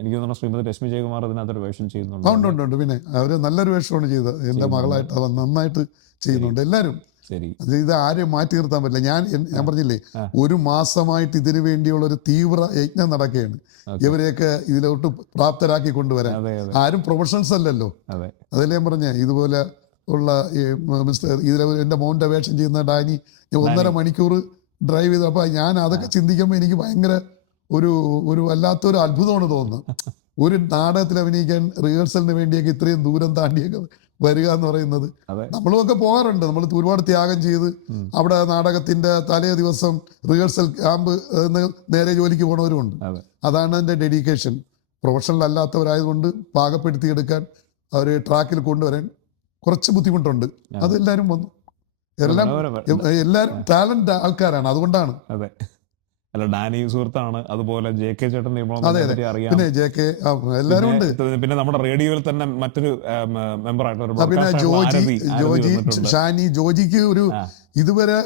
എനിക്ക് തോന്നുന്നു ശ്രീമതി രശ്മി ജയകുമാർ അതിനകത്തൊരു വേഷം ചെയ്യുന്നുണ്ട്. ഉണ്ട്. പിന്നെ അവര് നല്ലൊരു വേഷമാണ് ചെയ്തത്. എൻ്റെ മകളായിട്ട് അത് നന്നായിട്ട് ചെയ്യുന്നുണ്ട് എല്ലാവരും. ഇത് ആരെയും മാറ്റി നിർത്താൻ പറ്റില്ല. ഞാൻ പറഞ്ഞില്ലേ, 1 മാസമായിട്ട് ഇതിനു വേണ്ടിയുള്ള ഒരു തീവ്ര യജ്ഞം നടക്കുകയാണ്. ഇവരെയൊക്കെ ഇതിലോട്ട് പ്രാപ്തരാക്കി കൊണ്ടുവരാൻ. ആരും പ്രൊഫഷണൽസ് അല്ലല്ലോ. അതല്ലേ ഞാൻ പറഞ്ഞ, ഇതുപോലെ ഉള്ള ഇതിലെ എൻ്റെ മോൻ്റെ വേഷം ചെയ്യുന്ന ഡാനി 1.5 മണിക്കൂർ ഡ്രൈവ് ചെയ്ത്. അപ്പോൾ ഞാൻ അതൊക്കെ ചിന്തിക്കുമ്പോൾ എനിക്ക് ഭയങ്കര ഒരു വല്ലാത്തൊരു അത്ഭുതമാണ് തോന്നുന്നത്. ഒരു നാടകത്തിൽ അഭിനയിക്കാൻ റിഹേഴ്സലിന് വേണ്ടിയൊക്കെ ഇത്രയും ദൂരം താണ്ടിയൊക്കെ വരിക എന്ന് പറയുന്നത്. നമ്മളുമൊക്കെ പോകാറുണ്ട്. നമ്മൾ ഒരുപാട് ത്യാഗം ചെയ്ത് അവിടെ നാടകത്തിന്റെ തലേ ദിവസം റിഹേഴ്സൽ ക്യാമ്പ് നേരെ ജോലിക്ക് പോണവരുമുണ്ട്. അതാണ് എൻ്റെ ഡെഡിക്കേഷൻ. പ്രൊഫഷണൽ അല്ലാത്തവരായതുകൊണ്ട് പാകപ്പെടുത്തിയെടുക്കാൻ അവർ ട്രാക്കിൽ കൊണ്ടുവരാൻ കുറച്ച് ബുദ്ധിമുട്ടുണ്ട്. അതെല്ലാവരും വന്നു. എല്ലാവരും ടാലന്റ് ആൾക്കാരാണ്. അതുകൊണ്ടാണ്. അല്ല, ഡാനി സുഹൃത്താണ്. അതുപോലെ JK ചേട്ടൻ അറിയാം. പിന്നെ JK എല്ലാവരും ഉണ്ട്. പിന്നെ നമ്മുടെ റേഡിയോയിൽ തന്നെ മറ്റൊരു മെമ്പർ ആയിട്ടുള്ള പിന്നെ ജോജിക്ക് ഒരു ഇതുവരെ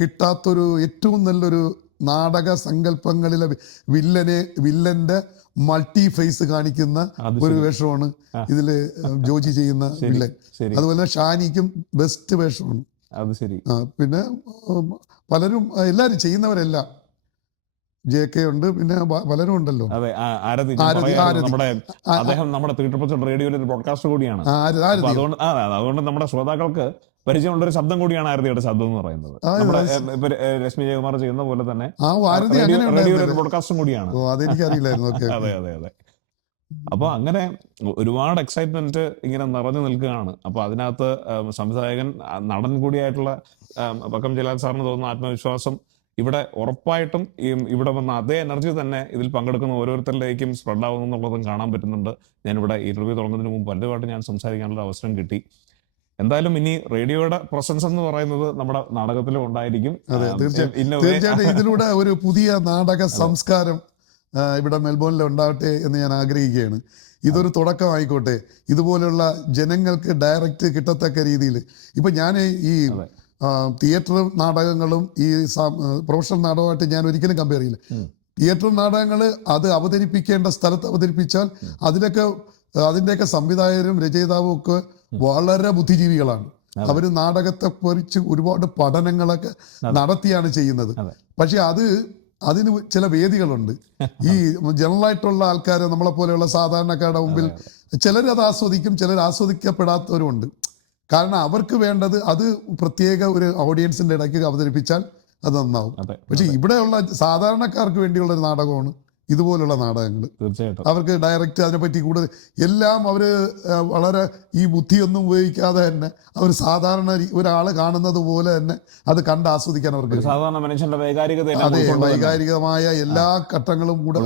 കിട്ടാത്തൊരു ഏറ്റവും നല്ലൊരു നാടക സങ്കല്പങ്ങളിലെ വില്ലന്റെ മൾട്ടി ഫേസ് കാണിക്കുന്ന ഒരു വേഷമാണ് ഇതില് ജോജി ചെയ്യുന്ന വില്ലൻ. അതുപോലെ ഷാനിക്കും ബെസ്റ്റ് വേഷമാണ്. അത് ശരി. പിന്നെ പലരും എല്ലാരും ചെയ്യുന്നവരെല്ലാം JK ഉണ്ട്, പിന്നെ പലരും ഉണ്ടല്ലോ. അതെ, അദ്ദേഹം നമ്മുടെ റേഡിയോയിലെ ഒരു ബ്രോഡ്കാസ്റ്റർ കൂടിയാണ്. അതുകൊണ്ട് നമ്മുടെ ശ്രോതാക്കൾക്ക് പരിചയമുള്ളൊരു ശബ്ദം കൂടിയാണ് ആരതിയുടെ ശബ്ദം എന്ന് പറയുന്നത്. നമ്മുടെ രശ്മി ജയകുമാർ ചെയ്യുന്ന പോലെ തന്നെ റേഡിയോയിലെ ബ്രോഡ്കാസ്റ്ററും കൂടിയാണ്. അതെനിക്കറിയില്ലായിരുന്നു. അതെ അതെ അതെ. അപ്പൊ അങ്ങനെ ഒരുപാട് എക്സൈറ്റ്മെന്റ് ഇങ്ങനെ നിറഞ്ഞു നിൽക്കുകയാണ്. അപ്പൊ അതിനകത്ത് സംവിധായകൻ നടൻ കൂടിയായിട്ടുള്ള വക്കം ജലാൽ സാറിന് തോന്നുന്ന ആത്മവിശ്വാസം ഇവിടെ ഉറപ്പായിട്ടും ഇവിടെ വന്ന അതേ എനർജി തന്നെ ഇതിൽ പങ്കെടുക്കുന്ന ഓരോരുത്തരിലേക്കും സ്പ്രെഡ് ആവുന്നു എന്നുള്ളതും കാണാൻ പറ്റുന്നുണ്ട്. ഞാനിവിടെ ഇന്റർവ്യൂ തുടങ്ങുന്നതിന് മുമ്പ് പലരുമായിട്ട് ഞാൻ സംസാരിക്കാനുള്ള അവസരം കിട്ടി. എന്തായാലും ഇനി റേഡിയോയുടെ പ്രസൻസ് എന്ന് പറയുന്നത് നമ്മുടെ നാടകത്തിലും ഉണ്ടായിരിക്കും. തീർച്ചയായിട്ടും ഇതിലൂടെ ഒരു പുതിയ നാടക സംസ്കാരം ഇവിടെ മെൽബോണിൽ ഉണ്ടാവട്ടെ എന്ന് ഞാൻ ആഗ്രഹിക്കുകയാണ്. ഇതൊരു തുടക്കമായിക്കോട്ടെ. ഇതുപോലുള്ള ജനങ്ങൾക്ക് ഡയറക്റ്റ് കിട്ടത്തക്ക രീതിയിൽ. ഇപ്പൊ ഞാൻ ഈ തിയേറ്റർ നാടകങ്ങളും ഈ പ്രൊഫഷണൽ നാടകമായിട്ട് ഞാൻ ഒരിക്കലും കമ്പയർ ചെയ്യില്ല. തിയേറ്റർ നാടകങ്ങൾ അത് അവതരിപ്പിക്കേണ്ട സ്ഥലത്ത് അവതരിപ്പിച്ചാൽ അതിൻ്റെയൊക്കെ സംവിധായകരും രചയിതാവും ഒക്കെ വളരെ ബുദ്ധിജീവികളാണ്. അവർ നാടകത്തെ കുറിച്ച് ഒരുപാട് പഠനങ്ങളൊക്കെ നടത്തിയാണ് ചെയ്യുന്നത്. പക്ഷെ അതിന് ചില വേദികളുണ്ട്. ഈ ജനറലായിട്ടുള്ള ആൾക്കാർ, നമ്മളെ പോലെയുള്ള സാധാരണക്കാരുടെ മുമ്പിൽ ചിലരത് ആസ്വദിക്കും, ചിലർ ആസ്വദിക്കപ്പെടാത്തവരുമുണ്ട്. കാരണം അവർക്ക് വേണ്ടത് അത് പ്രത്യേക ഒരു ഓഡിയൻസിന്റെ ഇടയ്ക്ക് അവതരിപ്പിച്ചാൽ അത് നന്നാവും. പക്ഷെ ഇവിടെയുള്ള സാധാരണക്കാർക്ക് വേണ്ടിയുള്ള ഒരു നാടകമാണ് ഇതുപോലുള്ള നാടകങ്ങൾ. തീർച്ചയായിട്ടും അവർക്ക് ഡയറക്റ്റ് അതിനെപ്പറ്റി കൂടുതൽ എല്ലാം അവര് വളരെ ഈ ബുദ്ധിയൊന്നും ഉപയോഗിക്കാതെ തന്നെ അവർ സാധാരണ ഒരാള് കാണുന്നത് പോലെ തന്നെ അത് കണ്ട് ആസ്വദിക്കാൻ അവർക്ക് സാധാരണ മനുഷ്യന്റെ അതെ വൈകാരികമായ എല്ലാ ഘട്ടങ്ങളും കൂടെ.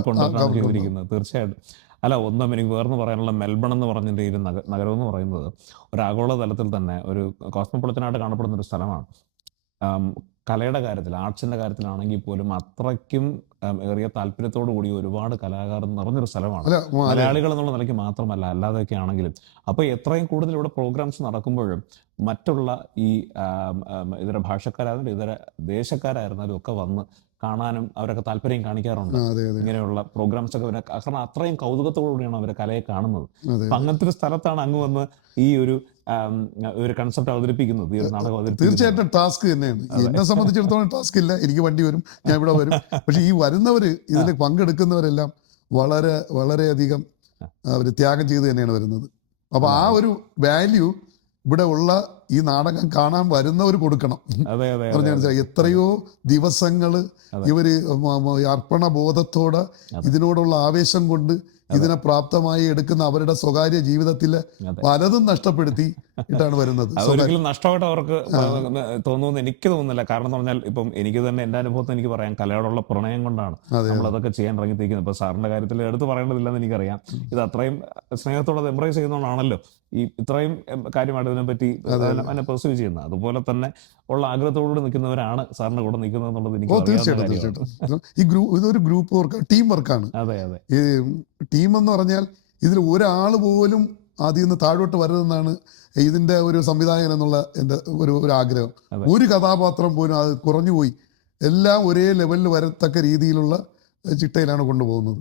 തീർച്ചയായിട്ടും. അല്ല, ഒന്നും എനിക്ക് വേർന്ന് പറയാനുള്ള മെൽബൺ എന്ന് പറഞ്ഞിട്ട് ഈ നഗരം എന്ന് പറയുന്നത് ഒരു ആഗോള തലത്തിൽ തന്നെ ഒരു കോസ്മോപൊളിറ്റനായിട്ട് കാണപ്പെടുന്ന ഒരു സ്ഥലമാണ്. കലയുടെ കാര്യത്തിൽ, ആർട്സിന്റെ കാര്യത്തിലാണെങ്കിൽ പോലും അത്രയ്ക്കും ഏറിയ താല്പര്യത്തോടു കൂടി ഒരുപാട് കലാകാരൻ നിറഞ്ഞൊരു സ്ഥലമാണ്. മലയാളികൾ എന്നുള്ള നിലയ്ക്ക് മാത്രമല്ല, അല്ലാതെയൊക്കെ ആണെങ്കിലും. അപ്പോൾ എത്രയും കൂടുതൽ ഇവിടെ പ്രോഗ്രാംസ് നടക്കുമ്പോഴും മറ്റുള്ള ഈ ഇതര ഭാഷക്കാരായിരുന്നാലും ഇതര ദേശക്കാരായിരുന്നാലും ഒക്കെ വന്ന് കാണാനും അവരൊക്കെ താല്പര്യം കാണിക്കാറുണ്ട്. ഇങ്ങനെയുള്ള പ്രോഗ്രാംസ് ഒക്കെ കാരണം അത്രയും കൗതുകത്തോടുകൂടിയാണ് അവരെ കലയെ കാണുന്നത്. അപ്പൊ അങ്ങനത്തെ ഒരു സ്ഥലത്താണ് അങ്ങ് വന്ന് ഈ ഒരു കൺസെപ്റ്റ് അവതരിപ്പിക്കുന്നത്, ഈ ഒരു നാടകം അവതരിപ്പിക്കുന്നത്. തീർച്ചയായിട്ടും ടാസ്ക് തന്നെയാണ്. എന്നെ സംബന്ധിച്ചിടത്തോളം ടാസ്ക് ഇല്ല, എനിക്ക് വണ്ടി വരും, ഞാൻ ഇവിടെ വരും. പക്ഷെ ഈ വരുന്നവര്, ഇതിൽ പങ്കെടുക്കുന്നവരെല്ലാം വളരെ വളരെയധികം അവർ ത്യാഗം ചെയ്ത് തന്നെയാണ് വരുന്നത്. അപ്പൊ ആ ഒരു വാല്യൂ ഇവിടെ ഉള്ള ഈ നാടകം കാണാൻ വരുന്നവർ കൊടുക്കണം. എത്രയോ ദിവസങ്ങള് ഇവര് അർപ്പണ ബോധത്തോടെ ഇതിനോടുള്ള ആവേശം കൊണ്ട് ഇതിനെ പ്രാപ്തമായി എടുക്കുന്ന അവരുടെ സ്വകാര്യ ജീവിതത്തില് പലതും നഷ്ടപ്പെടുത്തി ഇട്ടാണ് വരുന്നത്. ഒരിക്കലും നഷ്ടമായിട്ട് അവർക്ക് തോന്നുമെന്ന് എനിക്ക് തോന്നുന്നില്ല. കാരണം എന്ന് പറഞ്ഞാൽ ഇപ്പം എനിക്ക് തന്നെ എൻ്റെ അനുഭവത്തിൽ എനിക്ക് പറയാം, കലയോടുള്ള പ്രണയം കൊണ്ടാണ് നമ്മളതൊക്കെ ചെയ്യാൻ ഇറങ്ങിത്തിരിക്കുന്നത്. ഇപ്പൊ സാറിന്റെ കാര്യത്തിൽ എടുത്ത് പറയേണ്ടതില്ലെന്ന് എനിക്കറിയാം. ഇത് അത്രയും സ്നേഹത്തോടെ എംബ്രേസ് ചെയ്യുന്നതുകൊണ്ടാണല്ലോ ഈ ഇത്രയും കാര്യമായിട്ട് ഇതിനെപ്പറ്റി എന്നെ പെർസീവ് ചെയ്യുന്നത്. അതുപോലെ തന്നെ ഉള്ള ആഗ്രഹത്തോടുകൂടി നിൽക്കുന്നവരാണ് സാറിന്റെ കൂടെ നിൽക്കുന്നത് എന്നുള്ളത് എനിക്ക് തീർച്ചയായിട്ടും. ഈ ഇതൊരു ഗ്രൂപ്പ് വർക്ക്, ടീം വർക്കാണ്. അതെ അതെ. ഈ ടീം എന്ന് പറഞ്ഞാൽ ഇതിൽ ഒരാൾ പോലും ആദ്യം നിന്ന് താഴോട്ട് വരരുതെന്നാണ് ഇതിന്റെ ഒരു സംവിധായകൻ എന്നുള്ള എൻ്റെ ഒരു ആഗ്രഹം. ഒരു കഥാപാത്രം പോലും അത് കുറഞ്ഞുപോയി, എല്ലാം ഒരേ ലെവലിൽ വരത്തക്ക രീതിയിലുള്ള ചിട്ടയിലാണ് കൊണ്ടുപോകുന്നത്.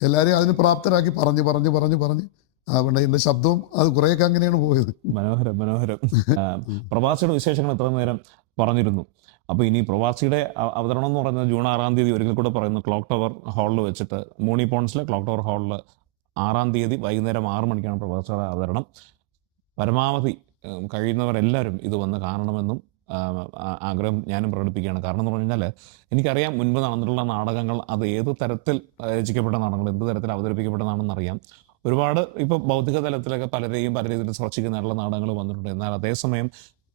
എല്ലാവരെയും അതിന് പ്രാപ്തരാക്കി പറഞ്ഞ് അതുകൊണ്ട് എൻ്റെ ശബ്ദവും അത് കുറേയൊക്കെ അങ്ങനെയാണ് പോയത്. മനോഹരം മനോഹരം. പ്രവാസിയുടെ വിശേഷങ്ങൾ എത്ര നേരം പറഞ്ഞിരുന്നു. അപ്പോൾ ഇനി പ്രവാസിയുടെ അവതരണം എന്ന് പറയുന്നത് ജൂൺ 6-ാം തീയതി ഒരിക്കൽ കൂടെ പറയുന്നു, ക്ലോക്ക് ടവർ ഹാളിൽ വെച്ചിട്ട്, മൂണി പോൺസിലെ ക്ലോക്ക് ടവർ ഹാളിൽ 6-ാം തീയതി വൈകുന്നേരം 6 മണിക്കാണ് പ്രവാസിയുടെ അവതരണം. പരമാവധി കഴിയുന്നവരെല്ലാവരും ഇത് വന്ന് കാണണമെന്നും ആഗ്രഹം ഞാനും പ്രകടിപ്പിക്കുകയാണ്. കാരണം എന്ന് പറഞ്ഞു കഴിഞ്ഞാൽ എനിക്കറിയാം മുൻപ് നടന്നിട്ടുള്ള നാടകങ്ങൾ അത് ഏത് തരത്തിൽ രചിക്കപ്പെട്ട നാടകങ്ങൾ, എന്ത് തരത്തിൽ അവതരിപ്പിക്കപ്പെട്ടതാണെന്നറിയാം. ഒരുപാട് ഇപ്പോൾ ഭൗതിക തലത്തിലൊക്കെ പല രീതിയിൽ സ്പർശിക്കുന്നതായിട്ടുള്ള നാടകങ്ങൾ വന്നിട്ടുണ്ട്. എന്നാൽ അതേസമയം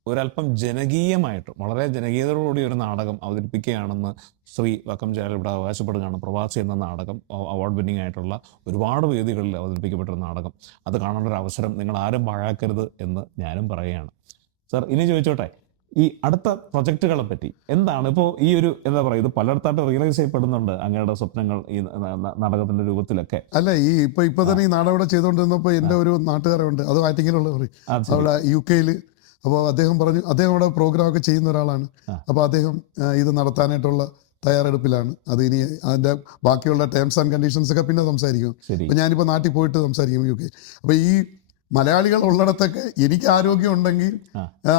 ഒരല്പം ജനകീയമായിട്ട് വളരെ ജനകീയതയോടുകൂടി ഒരു നാടകം അവതരിപ്പിക്കുകയാണെന്ന് ശ്രീ വക്കം ജലാൽ ഇവിടെ അവകാശപ്പെടുകയാണ്. പ്രവാസി എന്ന നാടകം അവാർഡ് വിന്നിംഗ് ആയിട്ടുള്ള ഒരുപാട് വേദികളിൽ അവതരിപ്പിക്കപ്പെട്ടൊരു നാടകം. അത് കാണേണ്ട ഒരു അവസരം നിങ്ങൾ ആരും പാഴാക്കരുത് എന്ന് ഞാനും പറയുകയാണ്. സർ, ഇനി ചോദിച്ചോട്ടെ, ഈ അടുത്ത പ്രൊജക്റ്റുകളെ പറ്റി എന്താണ് ഇപ്പോൾ ഈ ഒരു എന്താ പറയുക, ഇത് പലയിടത്തായിട്ട് റിയലൈസ് ചെയ്യപ്പെടുന്നുണ്ട് അങ്ങയുടെ സ്വപ്നങ്ങൾ ഈ നാടകത്തിന്റെ രൂപത്തിലൊക്കെ. അല്ല, ഈ ഇപ്പൊ തന്നെ ഈ നാടകം ഇവിടെ ചെയ്തുകൊണ്ടിരുന്നപ്പോൾ എൻ്റെ ഒരു നാട്ടുകാരുണ്ട്, അത് ആറ്റിങ്ങിലുള്ളവർ, അവിടെ UK-യിൽ. അപ്പോൾ അദ്ദേഹം പറഞ്ഞു, അദ്ദേഹം അവിടെ പ്രോഗ്രാം ഒക്കെ ചെയ്യുന്ന ഒരാളാണ്. അപ്പോൾ അദ്ദേഹം ഇത് നടത്താനായിട്ടുള്ള തയ്യാറെടുപ്പിലാണ്. അത് ഇനി അതിൻ്റെ ബാക്കിയുള്ള ടേംസ് ആൻഡ് കണ്ടീഷൻസ് ഒക്കെ പിന്നെ സംസാരിക്കും. അപ്പോൾ ഞാനിപ്പോൾ നാട്ടിൽ പോയിട്ട് സംസാരിക്കും UK. അപ്പോൾ ഈ മലയാളികൾ ഉള്ളിടത്തൊക്കെ എനിക്ക് ആരോഗ്യം ഉണ്ടെങ്കിൽ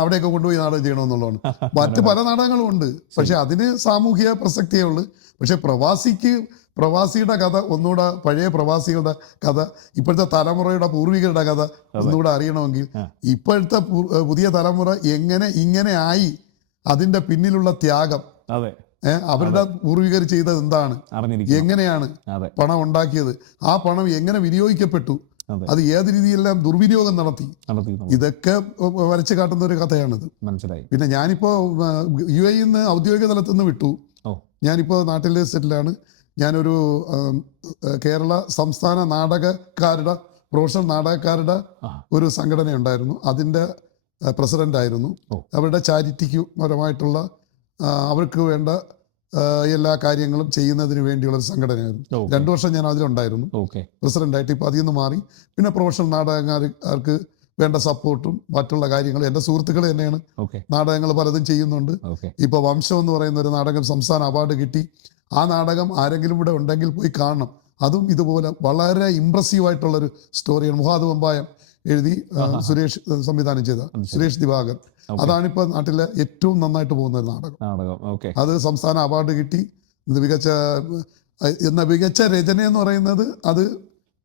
അവിടെയൊക്കെ കൊണ്ടുപോയി നാടകം ചെയ്യണമെന്നുള്ളതാണ്. മറ്റ് പല നാടകങ്ങളും ഉണ്ട്, പക്ഷെ അതിന് സാമൂഹിക പ്രസക്തിയേ ഉള്ളൂ. പക്ഷെ പ്രവാസിയുടെ കഥ ഒന്നുകൂടെ, പഴയ പ്രവാസികളുടെ കഥ, ഇപ്പോഴത്തെ തലമുറയുടെ പൂർവികരുടെ കഥ ഒന്നുകൂടെ അറിയണമെങ്കിൽ ഇപ്പോഴത്തെ പുതിയ തലമുറ ഇങ്ങനെ ആയി, അതിൻ്റെ പിന്നിലുള്ള ത്യാഗം, അവരുടെ പൂർവികർ ചെയ്തത് എന്താണ്, എങ്ങനെയാണ് പണം ഉണ്ടാക്കിയത്, ആ പണം എങ്ങനെ വിനിയോഗിക്കപ്പെട്ടു, അത് ഏത് രീതിയിലെല്ലാം ദുർവിനിയോഗം നടത്തി, ഇതൊക്കെ വരച്ചു കാട്ടുന്ന ഒരു കഥയാണിത്. മനസ്സിലായി. പിന്നെ ഞാനിപ്പോൾ UAE നിന്ന് ഔദ്യോഗിക തലത്തിൽ നിന്ന് വിട്ടു. ഞാനിപ്പോൾ നാട്ടിൽ സെറ്റിലാണ്. ഞാനൊരു കേരള സംസ്ഥാന നാടകക്കാരുടെ, പ്രൊഫഷണൽ നാടകക്കാരുടെ ഒരു സംഘടന ഉണ്ടായിരുന്നു. അതിൻ്റെ പ്രസിഡൻ്റായിരുന്നു. അവരുടെ ചാരിറ്റിക്ക് പരമായിട്ടുള്ള അവർക്ക് വേണ്ട എല്ലാ കാര്യങ്ങളും ചെയ്യുന്നതിന് വേണ്ടിയുള്ള ഒരു സംഘടനയായിരുന്നു. 2 വർഷം ഞാൻ അതിലുണ്ടായിരുന്നു പ്രസിഡൻ്റായിട്ട്. ഇപ്പോൾ അതിൽ നിന്ന് മാറി. പിന്നെ പ്രൊഫഷണൽ നാടകക്കാർക്ക് വേണ്ട സപ്പോർട്ടും മറ്റുള്ള കാര്യങ്ങളും എൻ്റെ സുഹൃത്തുക്കൾ തന്നെയാണ്. നാടകങ്ങൾ പലതും ചെയ്യുന്നുണ്ട്. ഇപ്പോൾ വംശം എന്ന് പറയുന്ന ഒരു നാടകം സംസ്ഥാന അവാർഡ് കിട്ടി. ആ നാടകം ആരെങ്കിലും ഇവിടെ ഉണ്ടെങ്കിൽ പോയി കാണണം. അതും ഇതുപോലെ വളരെ ഇംപ്രസീവായിട്ടുള്ളൊരു സ്റ്റോറിയാണ്. മുഹാദ് വമ്പായം എഴുതി സുരേഷ് സംവിധാനം ചെയ്ത സുരേഷ് ദിവാകർ. അതാണിപ്പോൾ നാട്ടിലെ ഏറ്റവും നന്നായിട്ട് പോകുന്ന ഒരു നാടകം. അത് സംസ്ഥാന അവാർഡ് കിട്ടി. മികച്ച രചന എന്ന് പറയുന്നത് അത്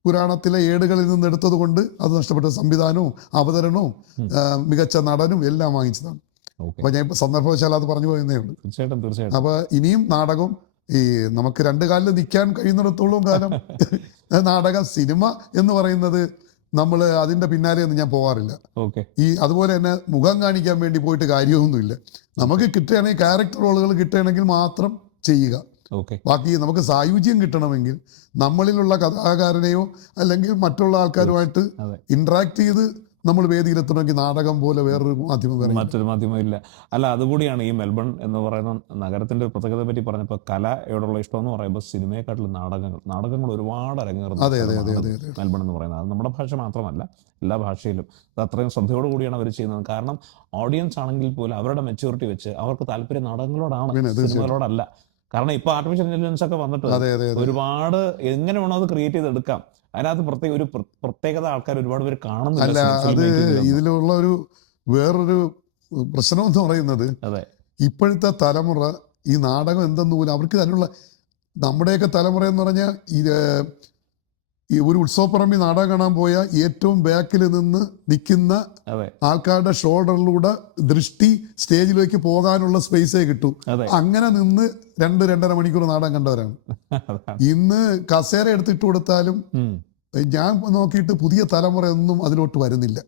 പുരാണത്തിലെ ഏടുകളിൽ നിന്ന് എടുത്തത് കൊണ്ട് അത് നഷ്ടപ്പെട്ട സംവിധാനവും അവതരണവും മികച്ച നടനും എല്ലാം വാങ്ങിച്ചതാണ്. അപ്പൊ ഞാൻ ഇപ്പൊ സന്ദർഭവശാൽ അത് പറഞ്ഞു പോയെന്നേ ഉള്ളൂ. തീർച്ചയായിട്ടും. അപ്പൊ ഇനിയും നാടകം നമുക്ക് 2 കാലിൽ നിൽക്കാൻ കഴിയുന്നിടത്തോളം കാലം നാടകം, സിനിമ എന്ന് പറയുന്നത് നമ്മൾ അതിന്റെ പിന്നാലെ ഒന്നും ഞാൻ പോകാറില്ല. അതുപോലെ തന്നെ മുഖം കാണിക്കാൻ വേണ്ടി പോയിട്ട് കാര്യമൊന്നുമില്ല. നമുക്ക് കിട്ടുകയാണെങ്കിൽ ക്യാരക്ടർ റോളുകൾ കിട്ടുകയാണെങ്കിൽ മാത്രം ചെയ്യുക. ബാക്കി നമുക്ക് സായുജ്യം കിട്ടണമെങ്കിൽ നമ്മളിലുള്ള കഥാകാരനെയോ അല്ലെങ്കിൽ മറ്റുള്ള ആൾക്കാരുമായിട്ട് ഇന്ററാക്ട് ചെയ്ത് നമ്മൾ വേദിയിലെത്തണമെങ്കിൽ നാടകം പോലെ മറ്റൊരു മാധ്യമം ഇല്ല. അല്ല, അതുകൂടിയാണ് ഈ മെൽബൺ എന്ന് പറയുന്ന നഗരത്തിന്റെ പ്രത്യേകതയെ പറ്റി പറഞ്ഞപ്പോൾ കലയോടുള്ള ഇഷ്ടം എന്ന് പറയുമ്പോൾ സിനിമയെക്കാട്ടിലും നാടകങ്ങൾ ഒരുപാട് അരങ്ങേറുന്നു മെൽബൺ എന്ന് പറയുന്നത്. അത് നമ്മുടെ ഭാഷ മാത്രമല്ല, എല്ലാ ഭാഷയിലും അത് അത്രയും ശ്രദ്ധയോടു കൂടിയാണ് അവർ ചെയ്യുന്നത്. കാരണം ഓഡിയൻസ് ആണെങ്കിൽ പോലും അവരുടെ മെച്യൂരിറ്റി വെച്ച് അവർക്ക് താല്പര്യം നാടകങ്ങളോടാണ്, സിനിമകളോടല്ല. കാരണം ഇപ്പൊ ആർട്ടിഫിഷ്യൽ ഇന്റലിജൻസ് ഒക്കെ വന്നിട്ട് ഒരുപാട് എങ്ങനെ വേണോ അത് ക്രിയേറ്റ് ചെയ്തെടുക്കാം. അതിനകത്ത് ഒരു പ്രത്യേകത ആൾക്കാർ ഒരുപാട് പേര് കാണുന്നില്ല. അത് ഇതിലുള്ള ഒരു വേറൊരു പ്രശ്നം എന്ന് പറയുന്നത്, ഇപ്പോഴത്തെ തലമുറ ഈ നാടകം എന്തെന്ന് പോലും അവർക്ക് അതിനുള്ള, നമ്മുടെയൊക്കെ തലമുറ എന്ന് പറഞ്ഞാൽ ഈ ഒരു ഉത്സവപ്പറമ്പിൽ നാടകം കാണാൻ പോയ ഏറ്റവും ബാക്കിൽ നിന്ന് നിൽക്കുന്ന ആൾക്കാരുടെ ഷോൾഡറിലൂടെ ദൃഷ്ടി സ്റ്റേജിലേക്ക് പോകാനുള്ള സ്പേസേ കിട്ടൂ. അങ്ങനെ നിന്ന് 2-2.5 മണിക്കൂർ നാടകം കണ്ടവരാണ്. ഇന്ന് കസേര എടുത്തിട്ട് കൊടുത്താലും ഞാൻ നോക്കിയിട്ട് പുതിയ തലമുറ ഒന്നും അതിലോട്ട് വരുന്നില്ല.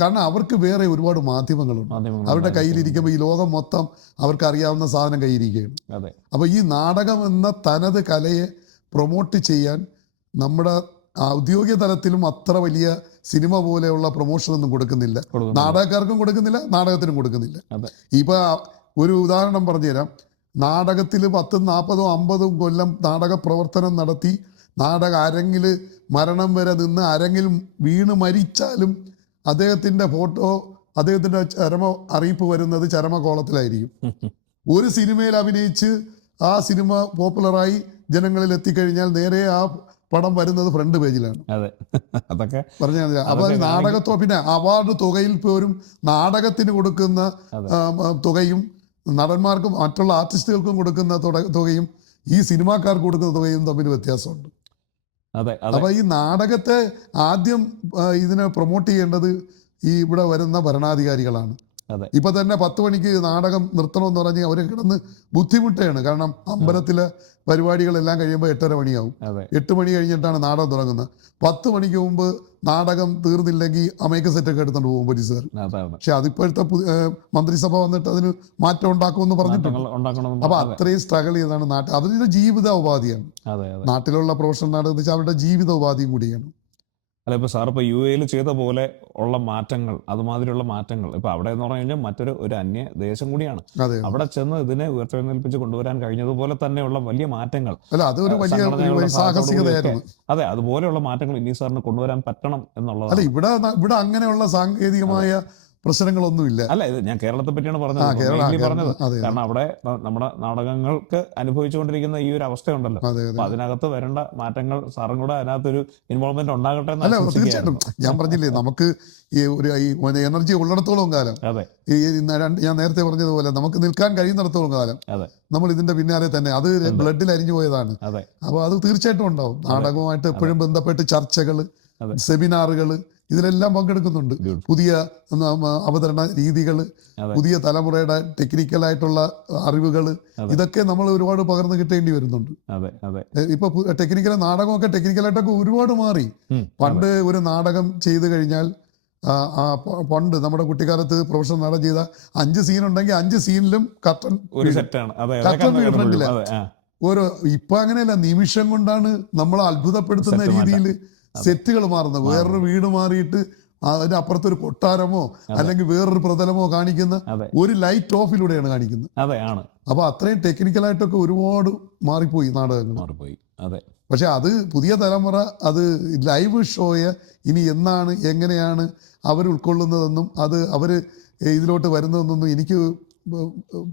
കാരണം അവർക്ക് വേറെ ഒരുപാട് മാധ്യമങ്ങളുണ്ട്. അവരുടെ കയ്യിലിരിക്കുമ്പോൾ ഈ ലോകം മൊത്തം അവർക്ക് അറിയാവുന്ന സാധനം കയ്യിരിക്കുകയാണ്. അപ്പൊ ഈ നാടകം എന്ന തനത് കലയെ പ്രൊമോട്ട് ചെയ്യാൻ നമ്മുടെ ഔദ്യോഗിക തലത്തിലും അത്ര വലിയ സിനിമ പോലെയുള്ള പ്രൊമോഷനൊന്നും കൊടുക്കുന്നില്ല. നാടകക്കാർക്കും കൊടുക്കുന്നില്ല, നാടകത്തിനും കൊടുക്കുന്നില്ല. ഇപ്പൊ ഒരു ഉദാഹരണം പറഞ്ഞുതരാം. നാടകത്തിൽ 10, 40, 50 കൊല്ലം നാടക പ്രവർത്തനം നടത്തി നാടക അരങ്ങിൽ മരണം വരെ നിന്ന് അരങ്ങിൽ വീണ് മരിച്ചാലും അദ്ദേഹത്തിൻ്റെ ഫോട്ടോ, അദ്ദേഹത്തിൻ്റെ ചരമ അറിയിപ്പ് വരുന്നത് ചരമകോളത്തിലായിരിക്കും. ഒരു സിനിമയിൽ അഭിനയിച്ച് ആ സിനിമ പോപ്പുലറായി ജനങ്ങളിൽ എത്തിക്കഴിഞ്ഞാൽ നേരെ ആ പടം വരുന്നത് ഫ്രണ്ട് പേജിലാണ്. പറഞ്ഞാൽ അപ്പൊ നാടകത്തോ പിന്നെ അവാർഡ് തുകയിൽ പോലും നാടകത്തിന് കൊടുക്കുന്ന തുകയും നടന്മാർക്കും മറ്റുള്ള ആർട്ടിസ്റ്റുകൾക്കും കൊടുക്കുന്ന തുകയും ഈ സിനിമാക്കാർക്ക് കൊടുക്കുന്ന തുകയും തമ്മിൽ വ്യത്യാസമുണ്ട്. അപ്പൊ ഈ നാടകത്തെ ആദ്യം ഇതിനെ പ്രൊമോട്ട് ചെയ്യേണ്ടത് ഈ ഇവിടെ വരുന്ന ഭരണാധികാരികളാണ്. ഇപ്പൊ തന്നെ 10 മണിക്ക് നാടകം നിർത്തണമെന്ന് പറഞ്ഞ് അവർ കിടന്ന് ബുദ്ധിമുട്ടാണ്. കാരണം അമ്പലത്തിലെ പരിപാടികളെല്ലാം കഴിയുമ്പോൾ 8:30 മണിയാവും. 8 മണി കഴിഞ്ഞിട്ടാണ് നാടകം തുടങ്ങുന്നത്. 10 മണിക്ക് മുമ്പ് നാടകം തീർന്നില്ലെങ്കിൽ അമേക്ക സെറ്റൊക്കെ എടുത്തോണ്ട് പോകും പോലീസുകാർ. പക്ഷെ അതിപ്പോഴത്തെ മന്ത്രിസഭ വന്നിട്ട് അതിന് മാറ്റം ഉണ്ടാക്കുമെന്ന് പറഞ്ഞിട്ടുണ്ട്. അപ്പൊ അത്രയും സ്ട്രഗിൾ ചെയ്താണ് നാട്ടിൽ. അതൊരു ജീവിത ഉപാധിയാണ്. നാട്ടിലുള്ള പ്രൊഫഷണൽ നാടകം എന്ന് വെച്ചാൽ അവരുടെ ജീവിത ഉപാധിയും കൂടിയാണ്. അല്ല, ഇപ്പോൾ സാർ ഇപ്പോൾ UAE ചെയ്ത പോലെ ഉള്ള മാറ്റങ്ങൾ, അതുമാതിരിയുള്ള മാറ്റങ്ങൾ ഇപ്പോൾ അവിടെ എന്ന് പറഞ്ഞു കഴിഞ്ഞാൽ ഒരു അന്യ ദേശം കൂടിയാണ്. അവിടെ ചെന്ന് ഇതിനെ ഉയർത്തെഴുന്നേൽപ്പിച്ച് കൊണ്ടുവരാൻ കഴിഞ്ഞതുപോലെ തന്നെയുള്ള വലിയ മാറ്റങ്ങൾ, അതെ, അതുപോലെയുള്ള മാറ്റങ്ങൾ ഇനി സാറിന് കൊണ്ടുവരാൻ പറ്റണം എന്നുള്ളത്. അല്ല, ഇവിടെ അങ്ങനെയുള്ള സാങ്കേതികമായ പ്രശ്നങ്ങളൊന്നുമില്ല. അല്ല, ഇത് ഞാൻ കേരളത്തെ പറ്റിയാണ് പറഞ്ഞത്, പറഞ്ഞത്. കാരണം അവിടെ നമ്മുടെ നാടകങ്ങൾക്ക് അനുഭവിച്ചുകൊണ്ടിരിക്കുന്ന ഈ ഒരു അവസ്ഥയുണ്ടല്ലോ, അപ്പൊ അതിനകത്ത് വരേണ്ട മാറ്റങ്ങൾ സാറും കൂടെ അതിനകത്തൊരു ഇൻവോൾവ്മെന്റ് ഉണ്ടാകട്ടെ. അല്ല, തീർച്ചയായിട്ടും. ഞാൻ പറഞ്ഞില്ലേ, നമുക്ക് ഈ എനർജി ഉള്ളിടത്തോളം കാലം, ഞാൻ നേരത്തെ പറഞ്ഞതുപോലെ നമുക്ക് നിൽക്കാൻ കഴിയുന്നിടത്തോളം കാലം നമ്മൾ ഇതിന്റെ പിന്നാലെ തന്നെ, അത് ബ്ലഡിൽ അരിഞ്ഞു പോയതാണ്. അപ്പൊ അത് തീർച്ചയായിട്ടും ഉണ്ടാവും. നാടകവുമായിട്ട് എപ്പോഴും ബന്ധപ്പെട്ട് ചർച്ചകൾ, സെമിനാറുകൾ, ഇതിലെല്ലാം പങ്കെടുക്കുന്നുണ്ട്. പുതിയ അവതരണ രീതികൾ, പുതിയ തലമുറയുടെ ടെക്നിക്കലായിട്ടുള്ള അറിവുകൾ, ഇതൊക്കെ നമ്മൾ ഒരുപാട് പകർന്നു കിട്ടേണ്ടി വരുന്നുണ്ട്. ഇപ്പൊ ടെക്നിക്കൽ നാടകമൊക്കെ ടെക്നിക്കലായിട്ടൊക്കെ ഒരുപാട് മാറി. പണ്ട് ഒരു നാടകം ചെയ്തു കഴിഞ്ഞാൽ, പണ്ട് നമ്മുടെ കുട്ടിക്കാലത്ത് പ്രൊഫഷണൽ നാടകം ചെയ്ത 5 സീൻ ഉണ്ടെങ്കിൽ 5 സീനിലും കർട്ടൻ വീണിട്ടില്ല. ഓരോ ഇപ്പൊ അങ്ങനെയല്ല, നിമിഷം കൊണ്ടാണ് നമ്മളെ അത്ഭുതപ്പെടുത്തുന്ന രീതിയിൽ സെറ്റുകൾ മാറുന്നത്. വേറൊരു വീട് മാറിയിട്ട് അതിന്റെ അപ്പുറത്തൊരു കൊട്ടാരമോ അല്ലെങ്കിൽ വേറൊരു പ്രതലമോ കാണിക്കുന്ന ഒരു ലൈറ്റ് ഓഫിലൂടെയാണ് കാണിക്കുന്നത്. അപ്പൊ അത്രയും ടെക്നിക്കലായിട്ടൊക്കെ ഒരുപാട് മാറിപ്പോയി നാടകങ്ങൾ. പക്ഷെ അത് പുതിയ തലമുറ അത് ലൈവ് ഷോയെ ഇനി എന്നാണ് എങ്ങനെയാണ് അവർ ഉൾക്കൊള്ളുന്നതെന്നും അത് അവർ ഇതിലോട്ട് വരുന്നതെന്നൊന്നും എനിക്ക്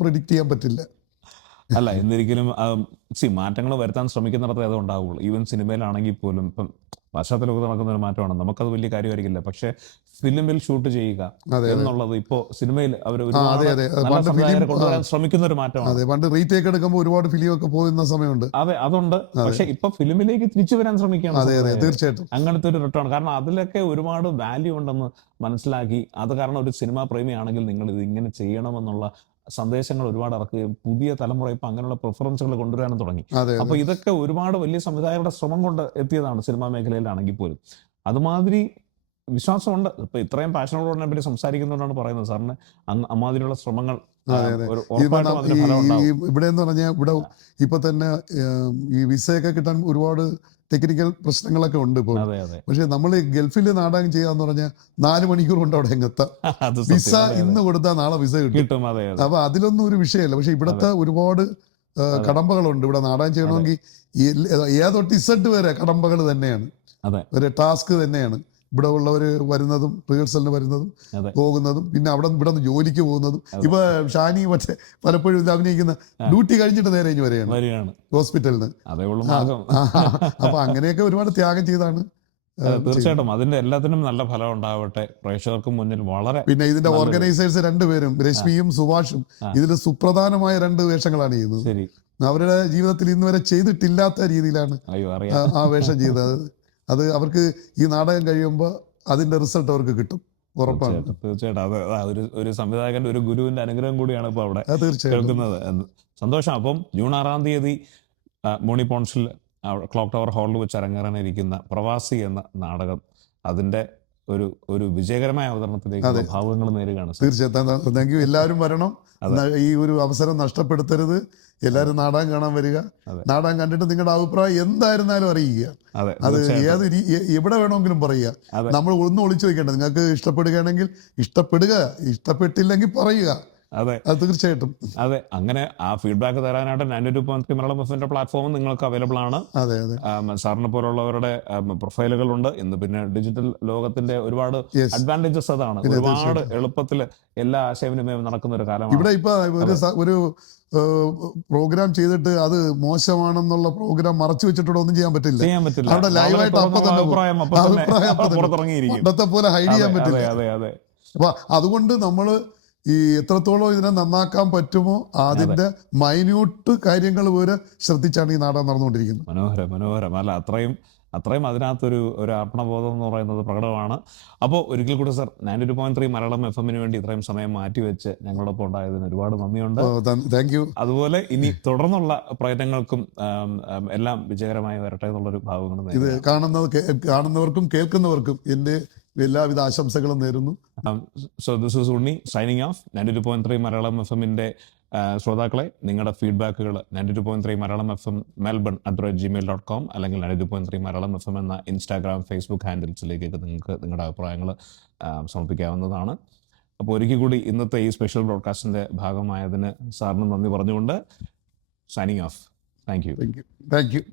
പ്രെഡിക്റ്റ് ചെയ്യാൻ പറ്റില്ല. അല്ല, എന്നിരിക്കലും മാറ്റങ്ങൾ വരുത്താൻ ശ്രമിക്കുന്നിടത്ത് അത് ഉണ്ടാവുള്ളൂ. ഈവൻ സിനിമയിലാണെങ്കിൽ പോലും ഇപ്പം പാശ്ചാത്യ ലോകത്ത് നടക്കുന്ന ഒരു മാറ്റമാണ്. നമുക്കത് വലിയ കാര്യമായിരിക്കില്ല, പക്ഷെ ഫിലിമിൽ ഷൂട്ട് ചെയ്യുക എന്നുള്ളത് ഇപ്പോ സിനിമയിൽ അവർ കൊണ്ടുവരാൻ ശ്രമിക്കുന്ന ഒരു മാറ്റമാണ്. പണ്ട് റീടേക്ക് എടുക്കുമ്പോൾ ഒരുപാട് ഫിലിം ഒക്കെ പോകുന്ന സമയമുണ്ട്. അതുണ്ട്. പക്ഷെ ഇപ്പൊ ഫിലിമിലേക്ക് തിരിച്ചു വരാൻ ശ്രമിക്കുകയാണ്. തീർച്ചയായിട്ടും അങ്ങനത്തെ ഒരു റിട്ടേൺ. കാരണം അതിലൊക്കെ ഒരുപാട് വാല്യൂ ഉണ്ടെന്ന് മനസ്സിലാക്കി, അത് കാരണം ഒരു സിനിമാ പ്രേമിയാണെങ്കിൽ നിങ്ങൾ ഇത് ഇങ്ങനെ ചെയ്യണമെന്നുള്ള സന്ദേശങ്ങൾ ഒരുപാട് ഇറക്കുകയും പുതിയ തലമുറ ഇപ്പൊ അങ്ങനെയുള്ള പ്രിഫറൻസുകൾ കൊണ്ടുവരാനും തുടങ്ങി. അപ്പൊ ഇതൊക്കെ ഒരുപാട് വലിയ സംവിധായകരുടെ ശ്രമം കൊണ്ട് എത്തിയതാണ് സിനിമാ മേഖലയിലാണെങ്കിൽ പോലും. അതുമാതിരി വിശ്വാസമുണ്ട്. ഇപ്പൊ ഇത്രയും പാഷനോടെ പറ്റി സംസാരിക്കുന്നതുകൊണ്ടാണ് പറയുന്നത് സാറിന് അമ്മാതിരിയുള്ള ശ്രമങ്ങൾ ഇവിടെ എന്ന് പറഞ്ഞാൽ ഇവിടെ ഇപ്പൊ തന്നെ ഈ വിസയൊക്കെ കിട്ടാൻ ഒരുപാട് ടെക്നിക്കൽ പ്രശ്നങ്ങളൊക്കെ ഉണ്ട് ഇപ്പോൾ. പക്ഷെ നമ്മൾ ഗൾഫിൽ നാടകം ചെയ്യാന്ന് പറഞ്ഞാൽ 4 മണിക്കൂർ കൊണ്ട് അവിടെ എങ്ങെത്താം. വിസ ഇന്ന് കൊടുത്താൽ നാളെ വിസ കിട്ടും. അപ്പൊ അതിലൊന്നും ഒരു വിഷയമല്ല. പക്ഷെ ഇവിടുത്തെ ഒരുപാട് കടമ്പകളുണ്ട്. ഇവിടെ നാടകം ചെയ്യണമെങ്കിൽ ഏതൊട്ട് ഇസഡ് വരെ കടമ്പകൾ തന്നെയാണ്, ഒരു ടാസ്ക് തന്നെയാണ്. ഇവിടെ ഉള്ളവർ വരുന്നതും റിഹേഴ്സലിന് വരുന്നതും പോകുന്നതും, പിന്നെ ഇവിടെ നിന്ന് ജോലിക്ക് പോകുന്നതും. ഇപ്പൊ ഷാനി മറ്റേ പലപ്പോഴും ഇത് അഭിനയിക്കുന്ന ഡ്യൂട്ടി കഴിഞ്ഞിട്ട് നേരെ ഇനി വരെയാണ് ഹോസ്പിറ്റലിൽ നിന്ന്. അപ്പൊ അങ്ങനെയൊക്കെ ഒരുപാട് ത്യാഗം ചെയ്താണ്. തീർച്ചയായിട്ടും അതിന്റെ എല്ലാത്തിനും നല്ല ഫലം ഉണ്ടാവട്ടെ. പ്രേക്ഷകർക്ക് മുന്നിൽ വളരെ. പിന്നെ ഇതിന്റെ ഓർഗനൈസേഴ്സ് രണ്ടുപേരും, രശ്മിയും സുഭാഷും, ഇതിൽ സുപ്രധാനമായ 2 വേഷങ്ങളാണ് ചെയ്യുന്നത്. അവരുടെ ജീവിതത്തിൽ ഇന്ന് വരെ ചെയ്തിട്ടില്ലാത്ത രീതിയിലാണ് ആ വേഷം ചെയ്തത്. അത് അവർക്ക് ഈ നാടകം കഴിയുമ്പോൾ അതിന്റെ റിസൾട്ട് അവർക്ക് കിട്ടും, ഉറപ്പാണ്. തീർച്ചയായിട്ടും അത് ഒരു സംവിധായകന്റെ, ഒരു ഗുരുവിന്റെ അനുഗ്രഹം കൂടിയാണ് ഇപ്പൊ അവിടെ കേൾക്കുന്നത്. സന്തോഷം. അപ്പം ജൂൺ 6-ാം തീയതി മോണി പോൺസിൽ ക്ലോക്ക് ടവർ ഹാളിൽ വെച്ച് അരങ്ങേറാനിരിക്കുന്ന പ്രവാസി എന്ന നാടകം, അതിന്റെ ഒരു വിജയകരമായ അവതരണത്തിലേക്ക് ഭാവങ്ങൾ നേരുകയാണ്. തീർച്ചയായിട്ടും താങ്ക് യു. എല്ലാവരും വരണം. ഈ ഒരു അവസരം നഷ്ടപ്പെടുത്തരുത്. എല്ലാവരും നാടകം കാണാൻ വരിക. നാടകം കണ്ടിട്ട് നിങ്ങളുടെ അഭിപ്രായം എന്തായിരുന്നാലും അറിയിക്കുക. അത് എവിടെ വേണമെങ്കിലും പറയുക. നമ്മൾ ഒന്നും ഒളിച്ചു വെക്കേണ്ട. നിങ്ങൾക്ക് ഇഷ്ടപ്പെടുകയാണെങ്കിൽ ഇഷ്ടപ്പെടുക, ഇഷ്ടപ്പെട്ടില്ലെങ്കിൽ പറയുക. തീർച്ചയായിട്ടും. അങ്ങനെ ആ ഫീഡ്ബാക്ക് തരാനായിട്ട് 92.3 മലയാളം എഫ്എമ്മിന്റെ പ്ലാറ്റ്ഫോമും നിങ്ങൾക്ക് അവൈലബിൾ ആണ്. സാറിനെ പോലുള്ളവരുടെ പ്രൊഫൈലുകളുണ്ട്. ഇന്ന് പിന്നെ ഡിജിറ്റൽ ലോകത്തിന്റെ ഒരുപാട് അഡ്വാൻറ്റേജസ് അതാണ്. ഒരുപാട് എളുപ്പത്തിൽ എല്ലാ ആശയവിനിമയവും നടക്കുന്ന ഒരു കാലമാണ്. ഇവിടെ ഇപ്പൊ ഒരു പ്രോഗ്രാം ചെയ്തിട്ട് അത് മോശമാണെന്നുള്ള പ്രോഗ്രാം മറച്ചു വെച്ചിട്ടുള്ള ഒന്നും ചെയ്യാൻ പറ്റില്ല. അവിടെ ലൈവായിട്ട് അഭിപ്രായം പണ്ടത്തെ പോലെ ഹൈഡ് ചെയ്യാൻ പറ്റില്ല. അപ്പൊ അതുകൊണ്ട് നമ്മള് ഈ എത്രത്തോളം ഇതിനെ നന്നാക്കാൻ പറ്റുമോ അതിന്റെ മൈന്യൂട്ട് കാര്യങ്ങൾ വരെ ശ്രദ്ധിച്ചാണ് ഈ നാടകം നടന്നുകൊണ്ടിരിക്കുന്നത്. മനോഹരം. അല്ല, അത്രയും അതിനകത്തൊരു അർപ്പണബോധം എന്ന് പറയുന്നത് പ്രകടമാണ്. അപ്പോൾ ഒരിക്കൽ കൂടി സർ, 92.3 മലയാളം എഫ്എമ്മിന് വേണ്ടി ഇത്രയും സമയം മാറ്റിവെച്ച് ഞങ്ങളോടൊപ്പം ഉണ്ടായതിന് ഒരുപാട് നന്ദിയുണ്ട്. Thank you. അതുപോലെ ഇനി തുടർന്നുള്ള പ്രയത്നങ്ങൾക്കും എല്ലാം വിജയകരമായി വരട്ടെ എന്നുള്ളൊരു ഭാവങ്ങൾ ഇത് കാണുന്നവർക്കും കേൾക്കുന്നവർക്കും എൻ്റെ എല്ലാവിധ ആശംസകളും നേരുന്നു. So this is Unni signing off. 92.3 Malayalam എഫ്എമ്മിന്റെ ശ്രോതാക്കളെ, നിങ്ങളുടെ ഫീഡ്ബാക്കുകൾ 92.3 മലയാളം FM മെൽബൺ @gmail.com അല്ലെങ്കിൽ 92.3 മലയാളം FM എന്ന ഇൻസ്റ്റാഗ്രാം, ഫേസ്ബുക്ക് ഹാൻഡിൽസിലേക്ക് നിങ്ങൾക്ക് നിങ്ങളുടെ അഭിപ്രായങ്ങൾ സമർപ്പിക്കാവുന്നതാണ്. അപ്പോൾ ഒരിക്കൽ കൂടി ഇന്നത്തെ ഈ സ്പെഷ്യൽ ബ്രോഡ്കാസ്റ്റിന്റെ ഭാഗമായതിന് സാറിന് നന്ദി പറഞ്ഞുകൊണ്ട് സൈനിങ് ഓഫ്. Thank you.